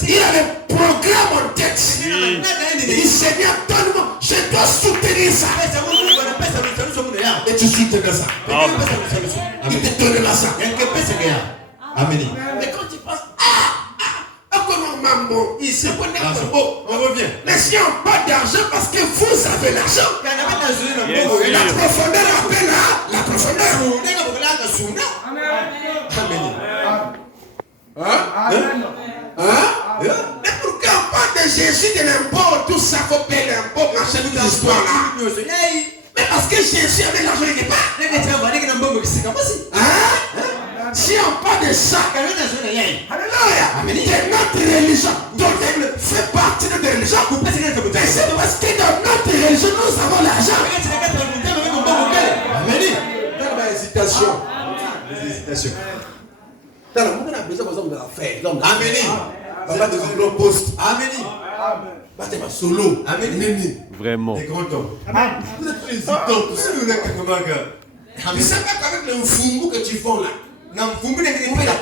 il a le programme en tête. Il dit Seigneur, donne-moi, je dois soutenir ça. Et tu soutiendras ça. Il te donnera ça. Amen. Mais quand tu penses, comment maman, ici, on revient. Mais si on n'a pas d'argent parce que vous avez l'argent, la profondeur appelle la profondeur. Amen. Hein? Mais pourquoi on parle de mais Jésus de l'impôt, tout ça, faut payer l'impôt, machin, toute l'histoire là. Mais parce que Jésus avait l'argent quelque part. Hein? Si on parle de ça, alléluia, de notre religion, ton peuple fait partie de notre religion. Et c'est parce que dans notre religion, nous avons l'argent. Amen. Dans la hésitation. Dans le monde, on a besoin de la faire. Amen. Papa de un poste. Amen. Amen. Solo. Amen. Vraiment. Des grands hommes. Vous êtes hésitants. Vous savez qu'avec le mfumbu que tu vends là, la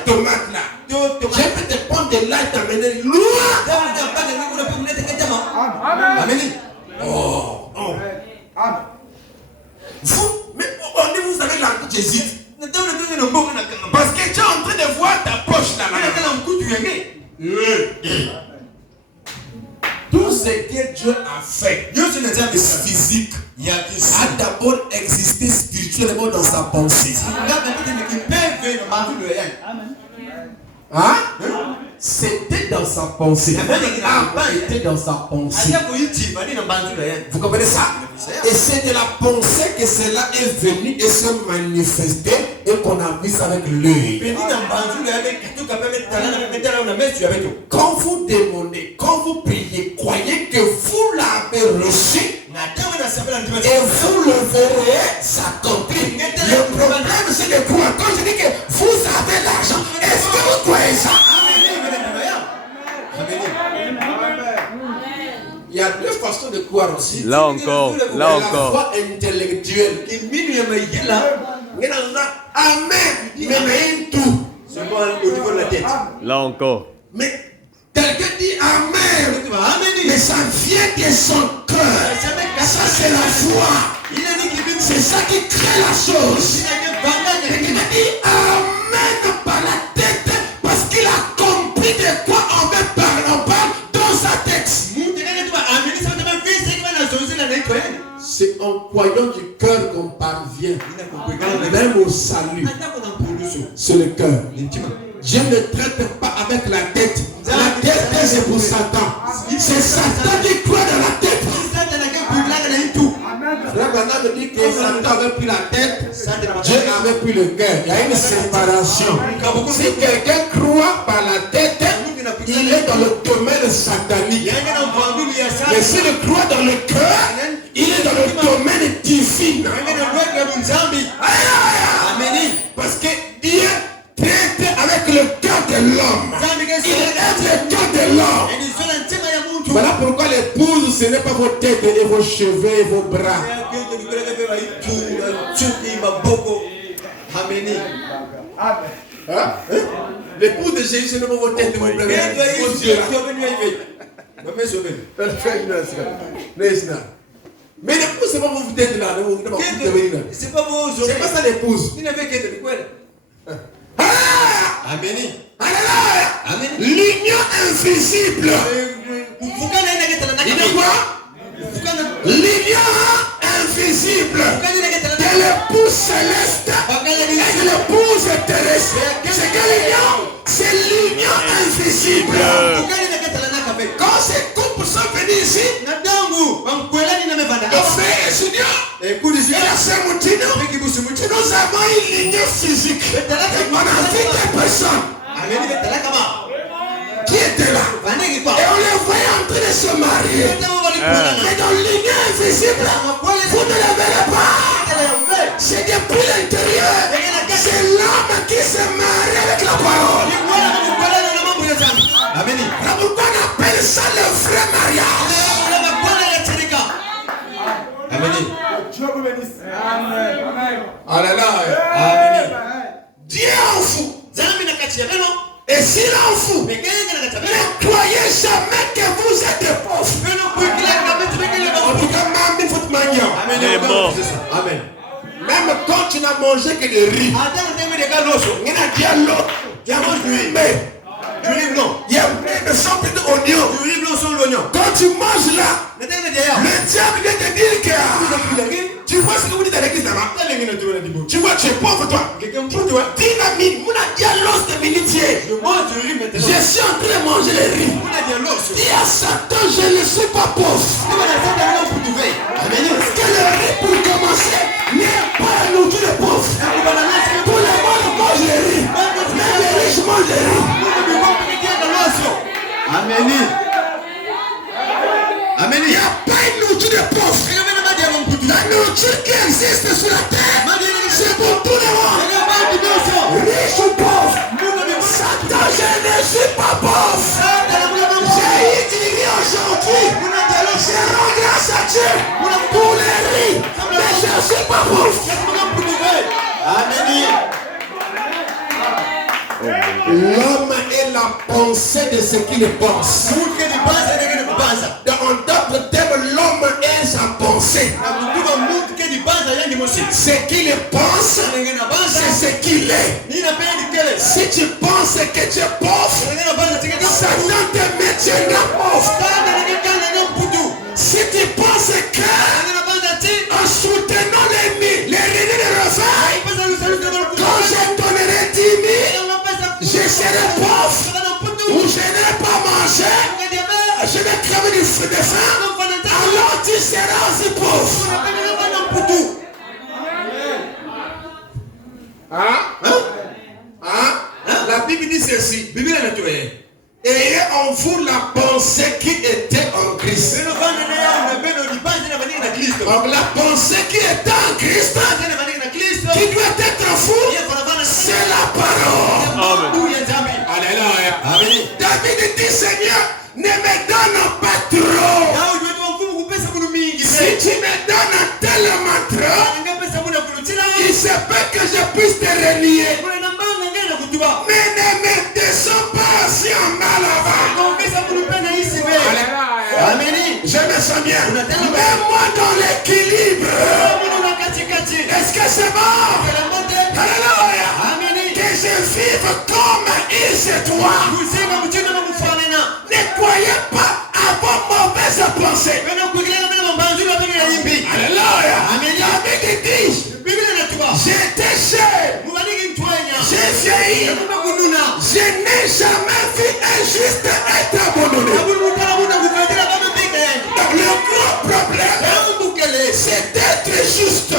tomate là, je peux te prendre de l'ail t'amener loin. Amen. Oh. Vous, mais on dit vous avez l'argent, j'hésite. Parce que tu es en train de voir ta poche là. Tout ce que Dieu a fait, physique, a d'abord existé spirituellement dans sa pensée. Hein? C'était dans sa pensée. Avant était dans sa pensée. Vous comprenez ça? Et c'est de la pensée que cela est venu et se manifesté et qu'on a vu ça avec l'œil. Quand vous demandez, quand vous priez, croyez que vous l'avez reçu et vous le verrez s'accomplir. Le problème c'est de croire. Quand je dis que vous avez l'argent, est-ce que vous croyez ça? Il y a deux façons de croire aussi. Là encore, là encore. La foi intellectuelle. Amen. Mais tout. Seulement au niveau de la tête. Là encore. Mais quelqu'un dit Amen. Mais ça vient de son cœur. Ça c'est la foi. C'est ça qui crée la chose. Mais quelqu'un dit Amen par la tête parce qu'il a compris de quoi on veut parler. On parle dans sa tête. C'est en croyant du cœur qu'on parvient même au salut. C'est le cœur. Dieu ne traite pas avec la tête. La tête c'est pour Satan. C'est Satan qui croit dans la tête. Frère Branham dit que Satan avait pris la tête, Dieu avait pris le cœur. Il y a une séparation. Si quelqu'un croit par la tête, il est dans le domaine satanique. Mais s'il croit dans le cœur, il est dans le domaine divin. Parce que Dieu traite avec le cœur de l'homme. Il aime le cœur de l'homme. Voilà pourquoi l'épouse, ce n'est pas vos têtes et vos cheveux et vos bras. Hein? L'épouse de Jésus, ce n'est pas vos têtes et vos bras. Mais l'épouse, c'est pas vos têtes là. C'est pas ça l'épouse. Amen. Alléluia. L'union invisible. Il est quoi? L'union invisible de l'épouse céleste et de l'épouse terrestre. C'est quelle union? C'est l'union invisible. Quand ces couples sont venus ici, le frère étudiant et la sœur Moutino, nous avons une union physique. On a vu des personnes qui étaient là. Et on les voyait en train de se marier. Mais dans l'union invisible, vous ne le verrez pas. C'est depuis l'intérieur. C'est l'homme qui se marie avec la parole. Amen. Pourquoi on appelle ça le vrai mariage? Amen. Alléluia. Amen. Dieu en fout. Et s'il en fout, ne croyez jamais que vous êtes pauvres. En tout cas, même il faut te manger. Amen. Même quand tu n'as mangé que de riz, il y a l'autre. Il y a du riz blanc. Il y a mais sans plutôt oignon. Du riz blanc sans l'oignon. Quand tu manges là, le diable vient te dire que tu vois ce que vous dites à l'église là-bas. Tu vois, tu es pauvre toi. Dynamite, mon dialogue de minitier. Je suis en train de manger le riz. Dis à Satan voiture qui existe sur la terre, c'est pour tout le monde. Riche ou pauvre. Satan, je ne suis pas pauvre. J'ai utilisé aujourd'hui. Je rends grâce à Dieu pour les riz. Mais je ne suis pas pauvre. Amen. L'homme est la pensée de ce qu'il pense. En d'autres termes, l'homme est sa pensée. Ce qu'il pense, c'est ce qu'il est. Si tu penses que tu es pauvre, Satan te maintiendra pauvre. Si tu penses que en soutenant l'ennemi, les refailles, quand je donnerai 10 000, je serai pauvre, ou je n'ai pas mangé, je vais crever de faim, alors tu seras aussi pauvre. La Bible dit ceci. Ayez en vous la pensée qui était en Christ. Donc la pensée qui était en Christ, qui doit être en vous, c'est la parole. Amen. David dit, Seigneur, ne me donne pas trop. Si tu me donnes tellement trop, il se peut que je puisse te relier. Mais ne me descends pas si en mal avant. Amen. Je me sens bien. Mets-moi dans l'équilibre. Est-ce que c'est bon? Alléluia. Que je vive comme il se doit. Ne croyez pas à vos mauvaises pensées. Alléluia. David dit, j'étais cher, j'ai vieilli, je n'ai jamais vu un juste être abandonné. Donc le gros problème, c'est d'être juste.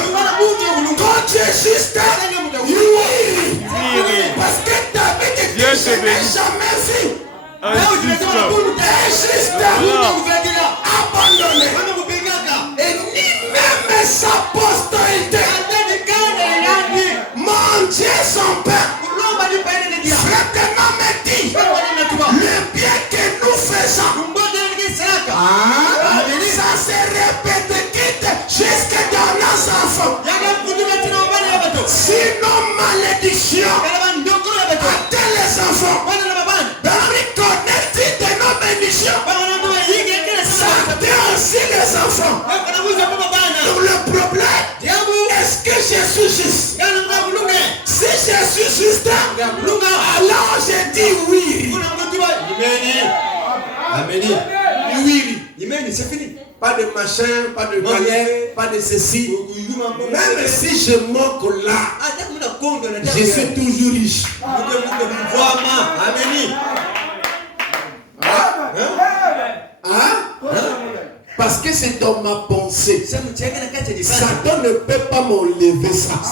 Quand tu es juste, oui. Parce que David dit, je n'ai jamais vu un juste abandonné. Et ni même sa postérité. Mon Dieu, son Père. Frère me dit, le bien que nous faisons, ça se répète jusque dans nos enfants. Sinon, malédiction atteint les enfants. Reconnaître de nos bénédictions, ça atteint aussi les enfants. Donc le problème, est-ce que je suis juste? Si je suis juste, alors je dis oui. Amen. Oui. C'est fini. Pas de machin, pas de galère, pas de ceci. Même si je manque là, je suis toujours riche. Parce que c'est dans ma pensée. Satan ne peut pas m'enlever ça. Vous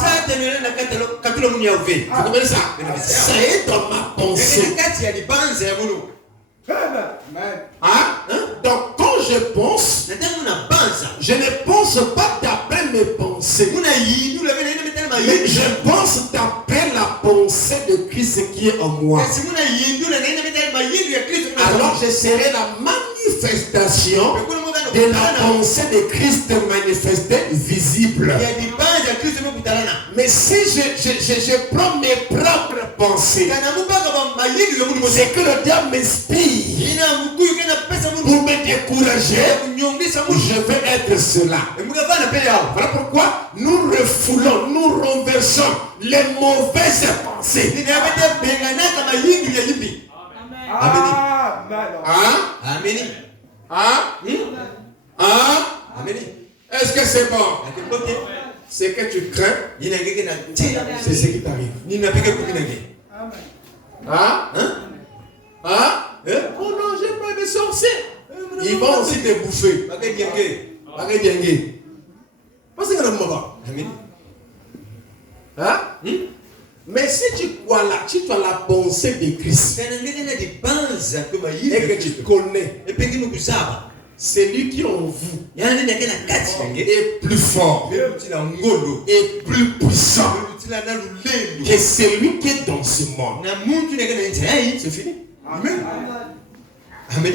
comprenez ça? Ça est dans ma pensée. Donc quand je pense, je ne pense pas d'après mes pensées, mais je pense d'après la pensée de Christ qui est en moi. Alors je serai la manifestation de la pensée de Christ manifestée visible. Mais si je prends mes propres pensées, c'est que le diable m'inspire pour me décourager, je vais être cela. Voilà pourquoi nous refoulons, nous renversons les mauvaises pensées. Est-ce que c'est bon? Ce que tu crains, c'est ce qui t'arrive. Oh non, j'ai pas de sorciers. Ils vont aussi te bouffer. Parce que mais si tu crois là, tu as la pensée de Christ et que tu connais, celui qui est en vous est plus fort et plus puissant que celui qui est dans ce monde. C'est fini. Amen. Amen.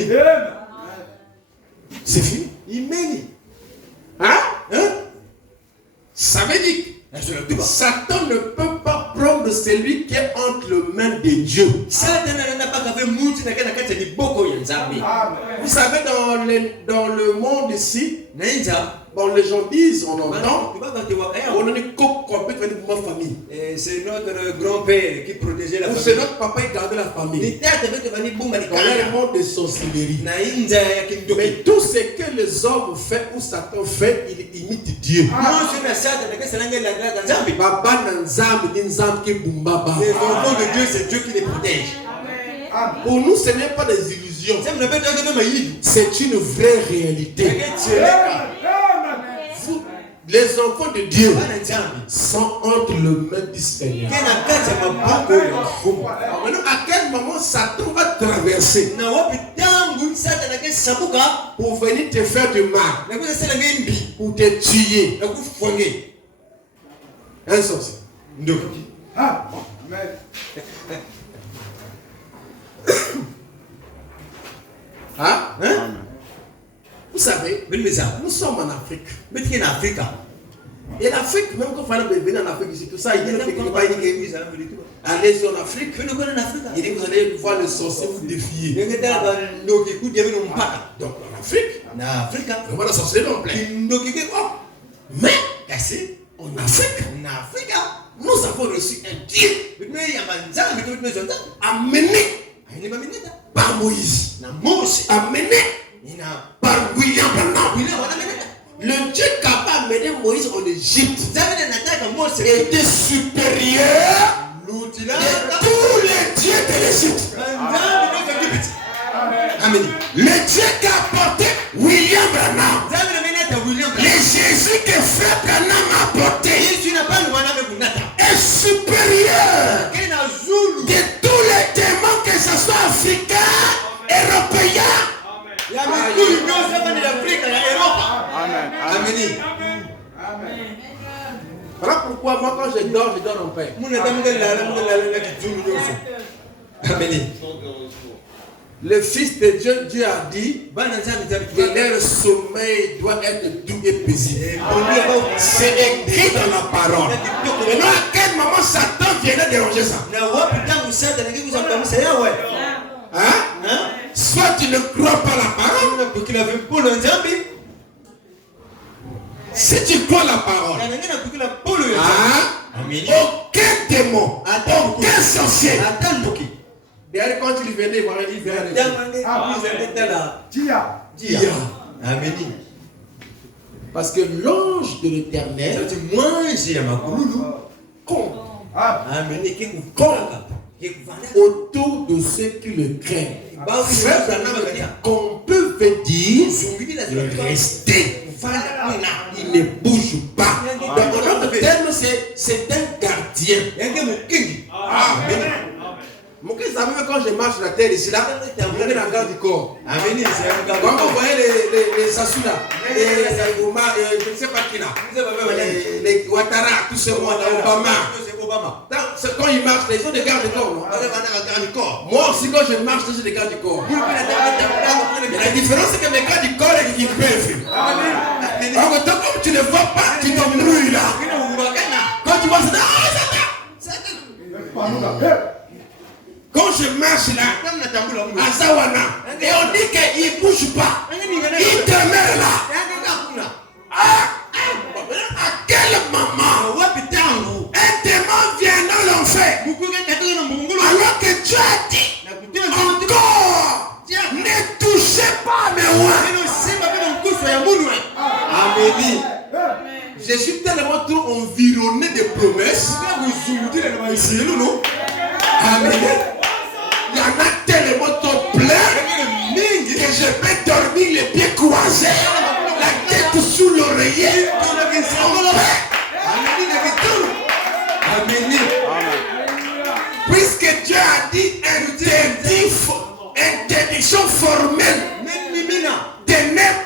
C'est fini. Hein? Ça veut dire que Satan ne peut pas prendre celui qui est entre les mains de Dieu. Vous savez, dans le monde ici, bon, les gens disent, on entend, on est complètement de ma famille. C'est notre grand-père qui protégeait la C'est famille. notre papa qui gardait la famille. Dans le monde de sorcellerie. Mais tout ce que les hommes font ou Satan fait, il imite Dieu. Baba Nanzam, Ninzam qui bumbaba. Les enfants de Dieu, c'est Dieu qui les protège. Pour nous, ce n'est pas des illusions. C'est une vraie réalité. Vous, les enfants de Dieu sont entre les mains du Seigneur. Alors maintenant, à quel moment Satan va traverser pour venir te faire du mal, pour te tuer? Un sorcier. Vous savez, nous sommes en Afrique. Et l'Afrique, même quand il fallait venir en Afrique ici, tout ça, il dit allez en Afrique. Il dit vous allez voir le sorcier vous défier. Donc en Afrique, on voit le sorcier en plein. Mais en Afrique, nous avons reçu un Dieu amené par Moïse, amené par William Branham. Le Dieu capable d'amener Moïse en Égypte était supérieur de tous les dieux de l'Égypte. Amen. Le Dieu qui a apporté William Branham, le Jésus que frère Branham a apporté, est supérieur de tous les démons, que ce soit africains, européens. Voilà pourquoi moi quand je dors en paix. Le Fils de Dieu, Dieu a dit que leur sommeil doit être doux et paisible. C'est écrit dans la parole. Et non, à quel moment Satan viendrait déranger ça? Soit tu ne crois pas la parole. Si tu crois la parole, aucun démon, aucun sorcier. D'ailleurs, quand il venait, il venait. Parce que l'ange de l'Éternel compte autour de ceux qui le craignent. Qu'on peut dire de rester. Il ne bouge pas. Dans notre terme, c'est un gardien. Mon Dieu, ça même quand je marche la terre ici, là, vous la garde du corps. Quand vous voyez les Sassou là, je ne sais pas qui là, les Ouattara, tous ces mois là, Obama. Quand ils marchent, ils ont des gardes du corps, non? Moi aussi, quand je marche, j'ai des gardes du corps. La différence, c'est que mes gardes du corps, ils peuvent. Alors, comme tu ne vois pas, tu t'embrouilles là. Quand tu vois ça, quand je marche là, à Zawana, et on dit qu'il ne bouge pas, il demeure là. À quel moment un démon vient dans l'enfer, alors que Dieu a dit encore, ne touchez pas mes oins. Amen. Je suis tellement trop environné de promesses. Amen. Il y en a tellement trop plein que je peux dormir les pieds croisés, la tête sous l'oreiller. Puisque Dieu a dit interdiction formelle de ne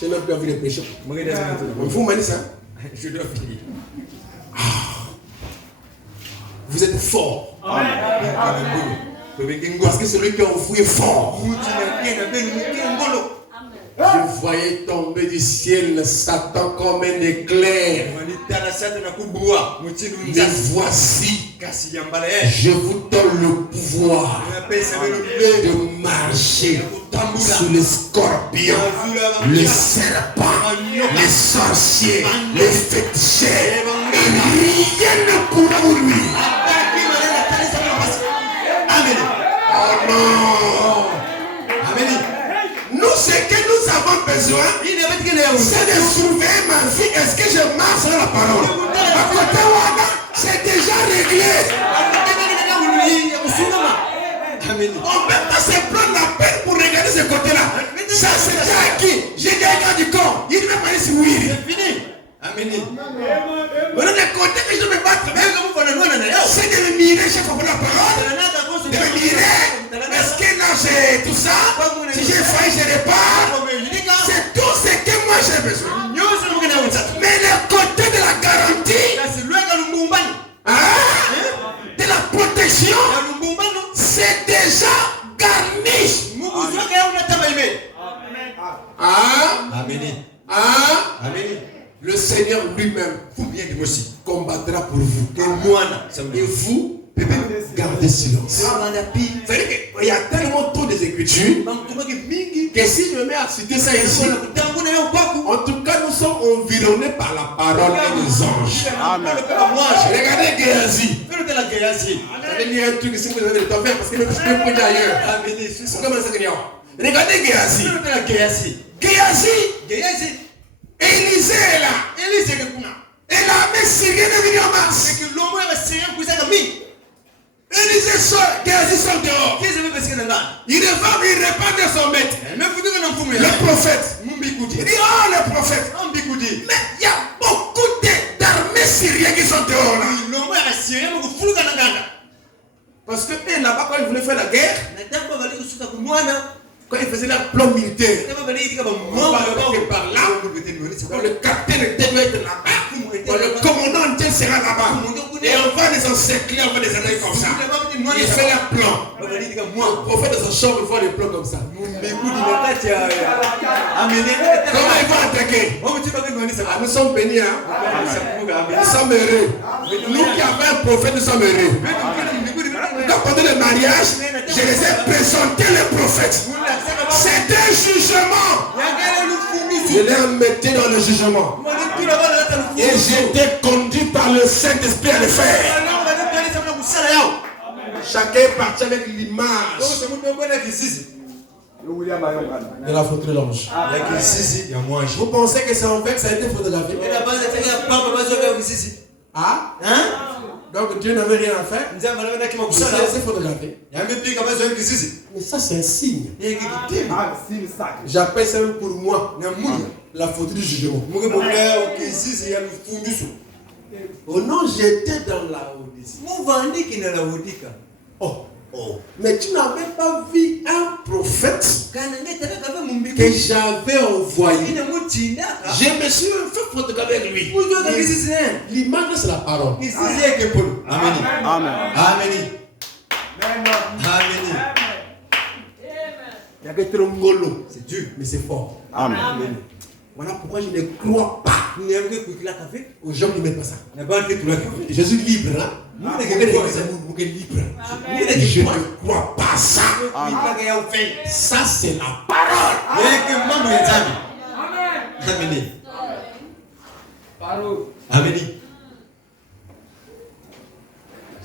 Je n'ai plus envie de prêcher. Vous m'avez dit ça? Je dois finir. Vous êtes fort. Parce que celui qui a envoyé fort. Je voyais tomber du ciel Satan comme un éclair. Mais voici, je vous donne le pouvoir de marcher sur les scorpions, les serpents, les sorciers, les féticheurs. Et rien ne pourra vous nuire. Oh non. Nous, ce que nous avons besoin, c'est de surveiller ma vie. Est-ce que je marche sur la parole? À côté, c'est déjà réglé. On ne peut pas se prendre la peine pour regarder ce côté-là. Ça, c'est déjà acquis. J'ai quelqu'un du corps. Il ne va pas laisser oui. C'est fini. Amen. Voilà le côté que je me battre. C'est de me mirer chaque fois pour la parole. De me mirer. Est-ce que là j'ai tout ça? Si j'ai failli, je repars. C'est tout ce que moi j'ai besoin. Mais le côté de la garantie, de la protection, c'est déjà garni. Amen. Le Seigneur lui-même combattra pour vous. Et vous, gardez silence. C'est-à-dire qu'il y a tellement trop des écritures que si je me mets à citer ça ici, en tout cas, nous sommes environnés par la parole et les anges. Amen. Regardez Géasi. J'allais lire un truc ici, vous avez le temps de faire parce que je peux prendre ailleurs. Regardez Géasi. Élisée est là. Et l'armée syrienne est venue en masse. Élisée sort, Géasi sort dehors. Il répand son maître. Le prophète. Il dit, oh le prophète. Mais il y a beaucoup d'armées syriennes qui sont dehors là. Parce que là-bas, quand ils voulaient faire la guerre, quand ils faisaient leur plan militaire, par là, quand le capitaine doit être là-bas, le commandant sera là-bas. Et on va les encercler, on va les attaquer comme ça. Il fait leur plan. Le prophète de son champ, il voit les plans comme ça. Comment ils vont attaquer? Nous sommes bénis, nous sommes heureux. Nous qui avons un prophète, nous sommes heureux. Donc pendant le mariage, je les ai présentés les prophètes. C'est un jugement. Je les mettais dans le jugement. Et j'étais conduit par le Saint-Esprit à le faire. Chacun est parti avec l'image de la photo de l'ange. Vous pensez que c'est en fait que ça a été photographié? Ah? Donc Dieu n'avait rien à faire. C'est photographié. Mais ça c'est un signe. J'appelle ça pour moi la photo du jugement. Oh non, j'étais dans la Odyssée. Oh. Mais tu n'avais pas vu un prophète que j'avais envoyé. Je me suis fait photographier avec lui. L'image c'est la parole. Amen. Il y a que trop ngolo. C'est dur, mais c'est fort. Amen. Voilà pourquoi je ne crois pas aux gens qui ne mettent pas ça. Jésus libre, hein? Libre. Je ne crois pas ça. Ça, c'est la parole. Amen.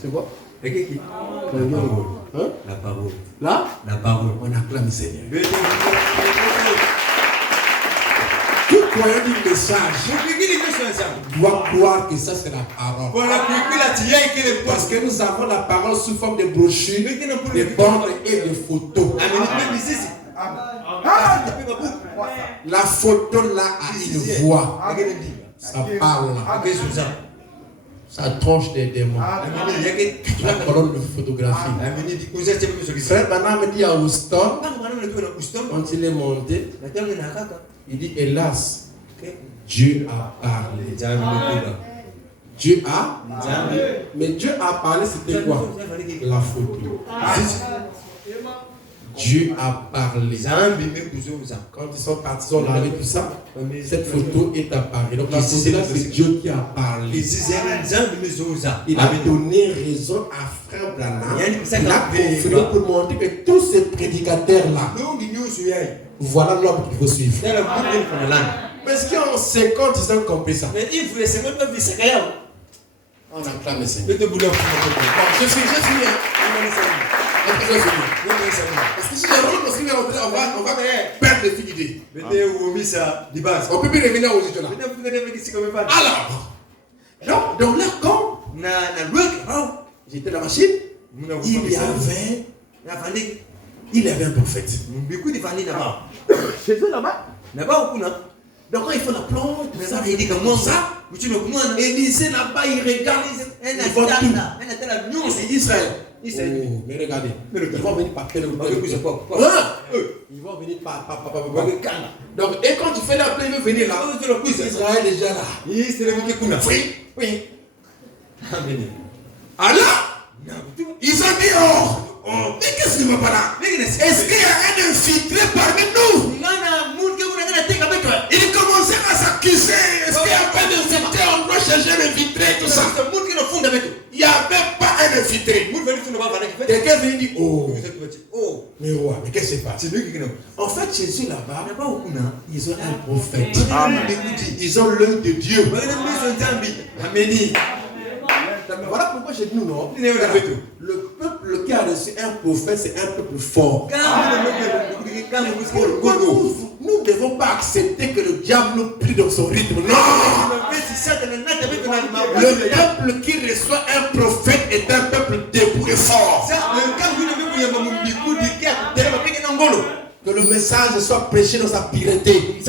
C'est quoi? La parole. Là? La parole. On acclame le Seigneur. Tout croyant du message doit croire que ça c'est la parole. Parce que nous avons la parole sous forme de brochures, de bandes et de photos. La photo là a une voix. Ça parle. Ça tranche des démons. La colonne de photographie. Frère Branham me dit à Houston, quand il est monté, il dit hélas, Dieu a parlé. Dieu a, mais Dieu a parlé, c'était quoi? La photo. Dieu a parlé. Quand ils sont partis, ils ont lavé tout ça. Cette photo est apparue. Donc la photo là, c'est Dieu qui a parlé. Il a donné raison à Frère Branham. Il a confirmé pour montrer que tous ces prédicateurs-là, voilà l'homme qu'il faut suivre. Mais est-ce qu'en 50 ils ont compris ça? On acclame le Seigneur. Je suis fini. Parce que si les rôles aussi, on va perdre les filles d'idées. On peut plus revenir aux études là. Alors, donc là, quand j'étais dans la machine, il y avait un prophète. Chez eux là-bas. Donc quand il faut la plante, Élisée là-bas, il regarde, il voit tout. C'est Israël. Mais regardez, ils vont venir par quel ils vont venir par. Donc, et quand tu fais la plaie, il veut venir là. Israël est déjà là. Oui. Alors, ils ont dit mais qu'est-ce qui ne va pas là? Est-ce qu'il y a un infiltré parmi nous? Il commençait à s'accuser. Est-ce qu'il y a pas d'infiltré? On doit chercher un infiltré, tout ça. Il n'y avait pas un infiltré. Quelqu'un vient dire mais ouais, mais qu'est-ce qui se passe? En fait, Jésus là-bas, ils ont un prophète. Ils ont l'œil de Dieu. Voilà pourquoi j'ai dit nous, non? Le peuple qui a reçu un prophète, c'est un peuple fort. Nous ne devons pas accepter que le diable nous plie dans son rythme. Non! Le peuple qui reçoit un prophète est un peuple debout et fort. Que le message soit prêché dans sa pureté.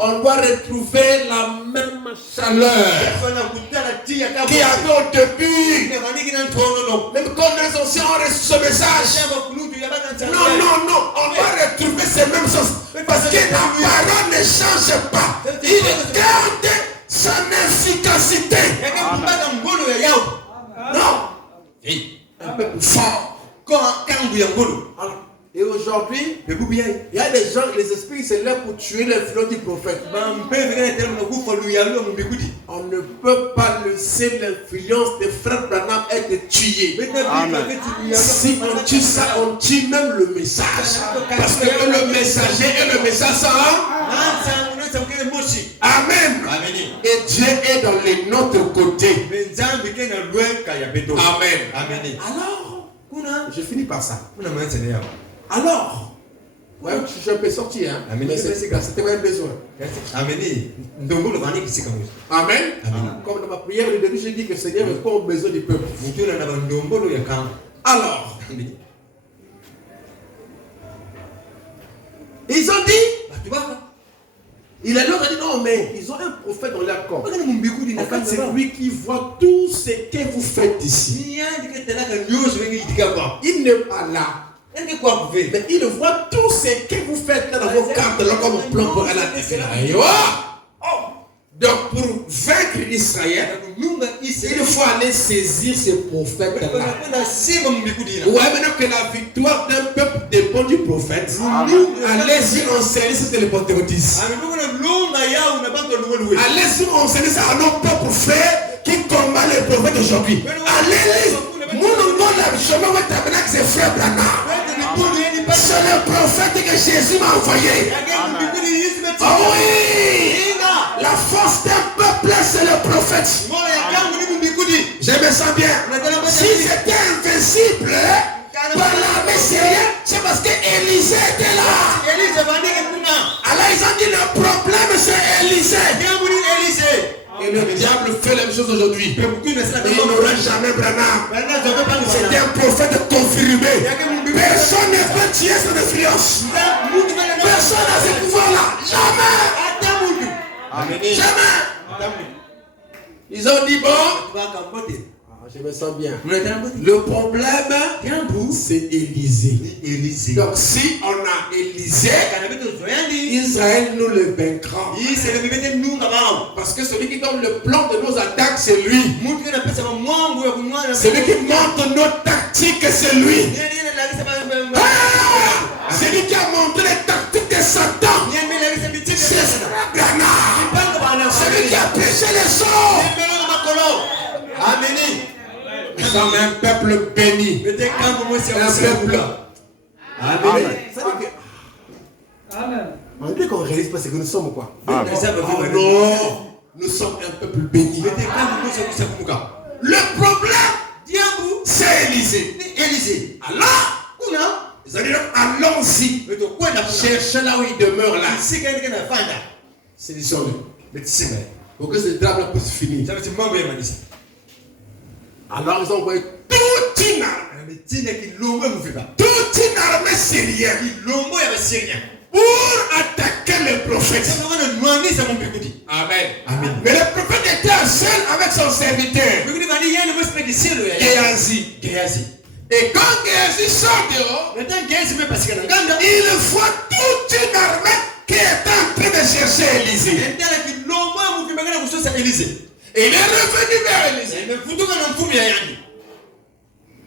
On doit retrouver la même chaleur qu'il y avait au début. Même quand les anciens ont reçu ce message. Non. On doit retrouver ces mêmes choses. Parce que la parole ne change pas. Il garde son efficacité. Non. Un peuple fort. Et aujourd'hui, il y a des gens, les esprits se lèvent pour tuer l'influence du prophète. On ne peut pas laisser l'influence des frères Branham être tuée. Si on tue ça, on tue même le message. Parce que le messager et le message sont. Amen. Et Dieu est dans les notre côté. Amen. Alors, je finis par ça. Alors, ouais, je suis un peu sorti, hein. Mais c'était un besoin. Amen. Comme dans ma prière le début, j'ai dit que le Seigneur répond aux besoins du peuple. Alors, ils ont dit, il a leur dit non, mais ils ont un prophète dans leur corps. En fait, c'est lui qui voit tout ce que vous faites ici. Il n'est pas là. Mais il voit tout ce que vous faites dans vos cartes, là, comme un plan pour aller à la Donc, pour vaincre Israël, il faut aller saisir ces prophètes-là. Ouais, maintenant que la victoire d'un peuple dépend du prophète, allez-y enseigner, c'était le pentecôtisme. Allez-y enseigner ça à nos peuples frères qui combattent les prophètes aujourd'hui. Allez-y. C'est frère Branham. C'est le prophète que Jésus m'a envoyé. Oh oui! La force d'un peuple, c'est le prophète. Je me sens bien. Si c'était invincible par l'armée syrienne, c'est parce que Élisée était là. Alors ils ont dit le problème c'est Élisée. Et le diable fait la même chose aujourd'hui. Il n'aura jamais Branham. C'est un prophète confirmé. Personne ne peut tuer son influence. Personne n'a ce pouvoir-là. Jamais. Jamais. Ils ont dit bon, je me sens bien. Le problème, c'est Élisée. Donc si on a Élisée, Israël nous le vaincra. Parce que celui qui donne le plan de nos attaques, c'est lui. Celui qui montre nos tactiques, c'est lui. Celui qui a montré les tactiques de Satan, c'est Sagrana. Celui qui a prêché les sorts. Amen. Nous sommes un peuple béni. Un peuple. Amen. Amen. On dit qu'on ne réalise pas ce que nous sommes quoi. Non, nous sommes un peuple béni. Le problème, c'est Élisée. Alors, allons-y. Cherchez là où il demeure là. C'est du son. Pour que ce drame puisse finir. Alors ils ont envoyé toute une armée. Toute une armée syrienne. Pour attaquer le prophète. Amen. Mais le prophète était seul avec son serviteur. Géasi. Et quand Géasi sort dehors, il voit toute une armée qui est en train de chercher Élisée. Et il est revenu vers Élisée.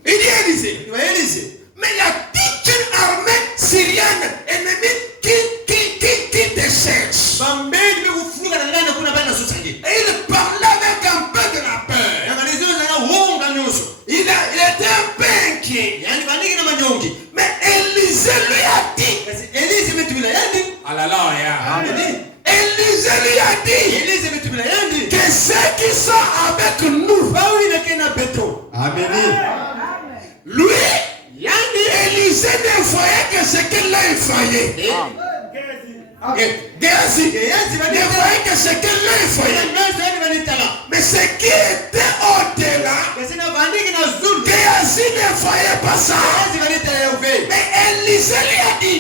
Il dit à Élisée, mais il y a toute une armée syrienne ennemie qui te cherche. Et il parlait avec un peu de la peur. Il était un peu inquiet. Mais Élisée lui a dit. Alléluia. Élisée lui a dit que ceux qui sont avec nous. Amen. Lui, Élisée ne voyait que ce qu'il a effrayé. Géasi ne voyait que ce qu'il a effrayé. Mais ce qui était au-delà, Géasi ne voyait pas ça. Mais Élisée lui a dit,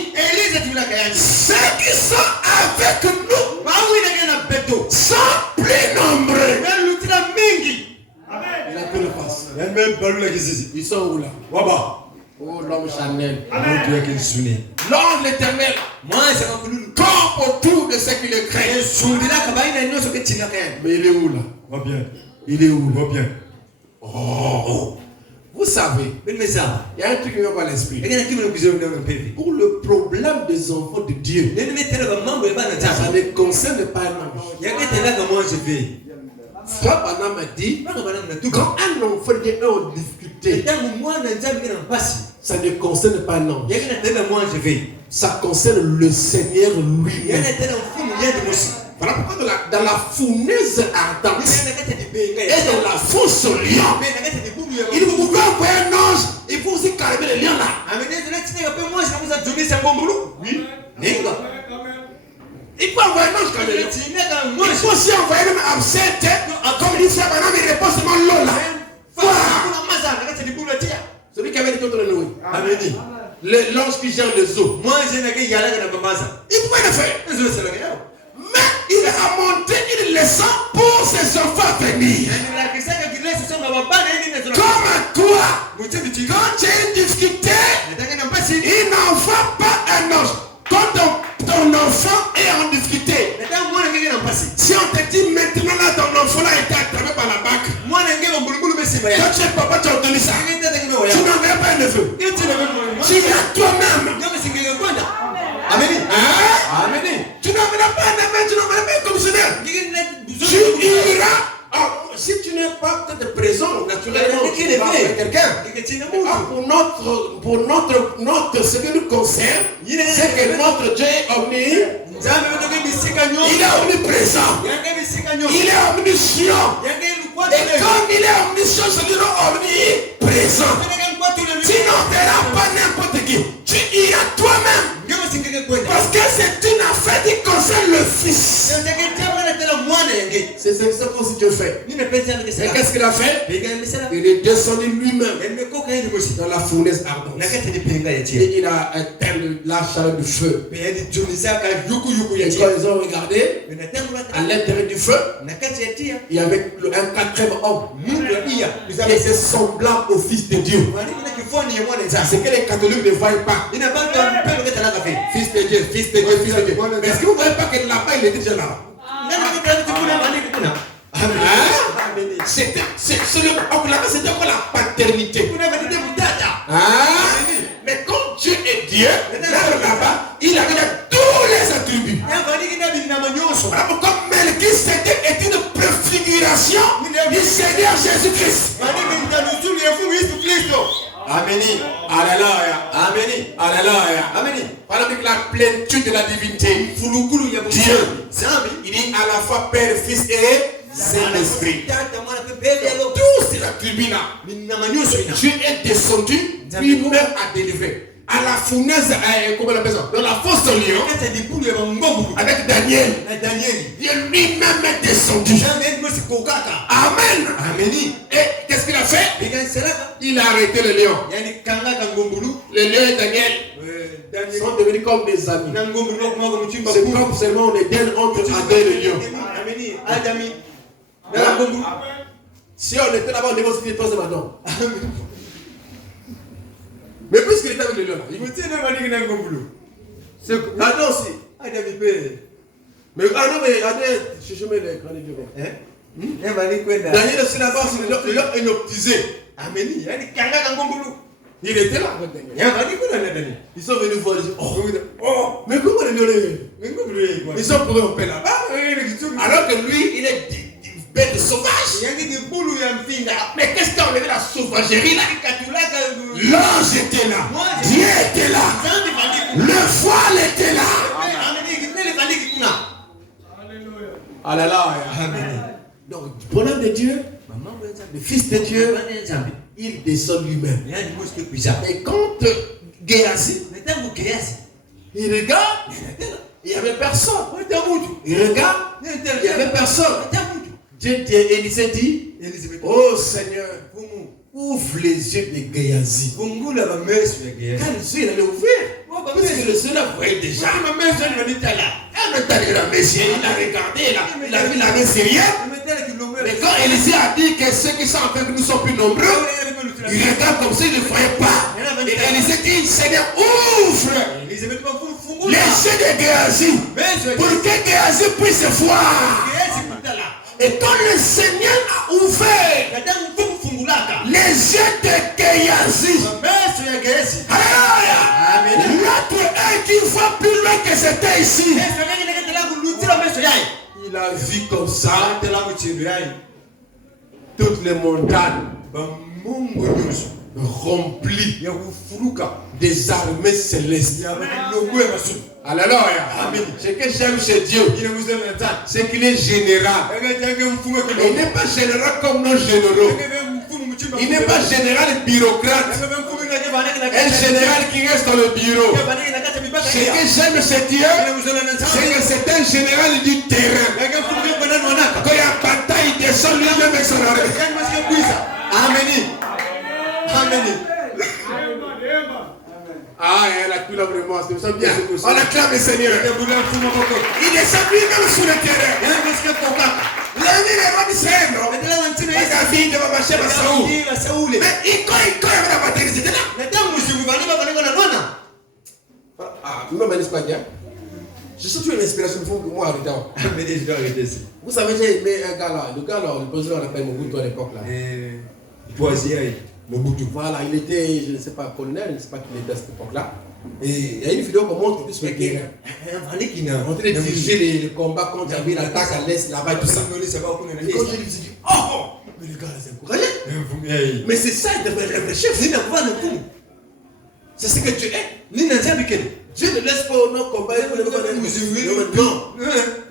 ceux qui sont avec nous sont plus nombreux. Il a que le passe. Ils sont où là? Oh l'homme Chanel. L'ange l'éternel. Comme autour de ceux qui le craignent. Mais il est où là? Il est où? Oh. Vous savez, il y a un truc qui me vient à l'esprit. Pour le problème des enfants de Dieu, ça ne concerne pas un ange. Frère Banam m'a dit, quand un enfant vient en difficulté, ça ne concerne pas un ange. Ça concerne le Seigneur lui-même. Voilà pourquoi dans la fournaise ardente et dans la fosse au lion, il pouvait envoyer un ange et pour aussi calmer le lion là. Oui. Il peut envoyer un ange calmer le lion. Il faut aussi envoyer même absinthe. Comme il dit ça, maintenant il répond seulement l'eau là. Celui qui avait dit contre le Noé. L'ange qui gère les eaux. Il pouvait le faire. Mais il a monté une leçon pour ses enfants venir. Comme toi, quand tu as une difficulté, il n'envoie pas un ange. Quand ton enfant est en difficulté, si on te dit maintenant là, ton enfant là est attrapé par la bague, quand tu es papa, tu as entendu ça. Tu n'enverras pas un neveu. Tu viens toi-même. Amen. Tu n'enverras pas un neveu, tu n'enverras pas un commissionnaire. Tu iras. Si tu n'es pas peut-être présent, naturellement, tu vas avec quelqu'un. Pour notre, ce qui nous concerne, c'est que notre Dieu est il est omniprésent. Il est omniscient. Et comme il est omniscient, c'est qu'il est omniprésent. Tu n'enverras pas n'importe qui. Tu iras toi-même. Parce que c'est une affaire qui concerne le Fils. C'est ça que Dieu fait. Ni mepenzi yake Et sala. qu'est-ce qu'il a fait? Bega mesela. Il est descendu lui-même Emekoka yeye mosi. dans la fournaise ardente. Na kati ni penga ya tia. Et il a éteint la chaleur du feu. Mais yadi jonisa ka yuku ya Et tia. quand ils ont regardé, Mais na tangu à l'intérieur du feu, na kati ya tia. il y avait un quatrième homme Mungu ya iya. qui était semblable au Fils de Dieu. Wali kuna kifoni ya mwana nza. C'est que les catholiques ne voient pas. Ina bantu mpendo keta na kafe. Fils de Dieu, Fils de Dieu, Fils de Dieu. Mais est-ce que vous ne voyez pas que là-bas, il était déjà là? Nani kitabu tukuna mani kuna. Hein? C'était encore la paternité. Kuna vatete mutata. Hein? Mais comme Dieu est Dieu, là-bas, il a tous les attributs. Ya vali kina bina manyoso. Voilà pourquoi Melchisédek est une préfiguration du Seigneur Jésus-Christ. Mani binta nusuli ya fumu Yesu Kristo. Ameni. Alléluia. Ameni. Alléluia. Ameni. Voilà avec la plénitude de la divinité. Fulukulu ya Dieu. Zambi. Il dit à la fois Père, Fils et Saint-Esprit. Tata mwana pepe yalo. Tous ces attributs-là. Mina manyoso ina. Dieu est descendu, lui-même a délivré. À la fournaise, comment on appelle ça? Dans la fosse au lion, Kata di bulu ya mangombu. avec Daniel. Na Daniel. Dieu lui-même est descendu. Jamais mosi kokaka. Amen. Ameni. Et qu'est-ce qu'il a fait? Bega selaka. Il a arrêté le lion. Yani kanga kangombulu. Le lion et Daniel Daniel. sont devenus comme des amis. Na ngombulu kwa kwa mchimba. C'est comme seulement on est bien entre Adam et le lion. Ameni. Adami. Na ngombulu. Si on était là-bas, on devait aussi dire toi, c'est maintenant. Mais puisqu'il était avec le lion là, il Mutene mani na ngombulu. c'est Adam aussi. Adami pe. Mais Adam, je mets l'écran de Dieu. Eh mani kwenda. Daniel aussi là-bas, le lion est hypnotisé. Ameni. Yani kanga kangombulu. Il était là avec Daniel. Ya mani kwenda na Daniel. Ils sont venus voir, ils disent, oh, mais comment le lion est? Ngombulu yeye kwa. Ils ont pris un peu là-bas. Alors que lui, il est bête sauvage. Yani ni bulu ya mpinga. Mais qu'est-ce qu'on avait la sauvagerie là? Katulaka. L'ange était là. Dieu était là. Zambi vandi. Le voile était là. Ameni kitele vandi kuna. Alléluia. Ameni. Donc, du bonhomme de Dieu, Mama mwenza. le Fils de Dieu, Bana Zambi. il descend lui-même. Yani mosi kuiza. Et quand Géasi, Netangu kiasi. il regarde, il n'y avait personne. Il regarde, il n'y avait personne. Dieu dit, Élisée dit, oh Seigneur, ouvre les yeux de Géasi. Quand les yeux il allait ouvrir, parce que le Seigneur voyait déjà. Il a regardé, il a vu la main syrienne. Mais quand Élisée a dit que ceux qui sont avec nous sont plus nombreux, il regarde comme ça, il ne voyait pas. Et Élisée dit, Seigneur, ouvre les yeux de Géasi pour que Géasi puisse voir. Et quand le Seigneur a ouvert les yeux de Géasi, l'autre œil qui voit plus loin que c'était ici, il a vu comme ça toutes les montagnes remplies des armées célestes. Alléluia. Ce que j'aime chez Dieu, c'est qu'il est général. Il n'est pas général comme nos généraux. Il n'est pas général bureaucrate. Un général qui reste dans le bureau. Ce que j'aime chez Dieu, c'est que c'est un général du terrain. Quand il y a bataille, il descend lui-même avec son armée. Ah, elle a tout là vraiment, c'est ça bien. On acclame le Seigneur. Il descend lui-même sur le terrain. L'année des rois d'Israël, non? La fille de Mamaché à Saoul. Mais quand il y avait la bataille, c'était là. Ah, tu m'as pas bien. Je suis toujours une inspiration pour moi en retard. Vous savez, j'ai aimé un gars là. Le gars là, le président on l'appelle Mobutu à l'époque là. Mobutu. Voilà, il était, je ne sais pas, colonel, je ne sais pas qui il était à cette époque-là. Et il y a une vidéo qu'on montre plus sur le terrain. On train de diriger les combats contre Jabil, l'attaque à l'est, là-bas et tout ça. Et quand je lui dis, oh, mais le gars là, c'est encouragé. Mais c'est ça, il devrait réfléchir. C'est ce que tu es. Dieu ne laisse pas au nom combat. Non,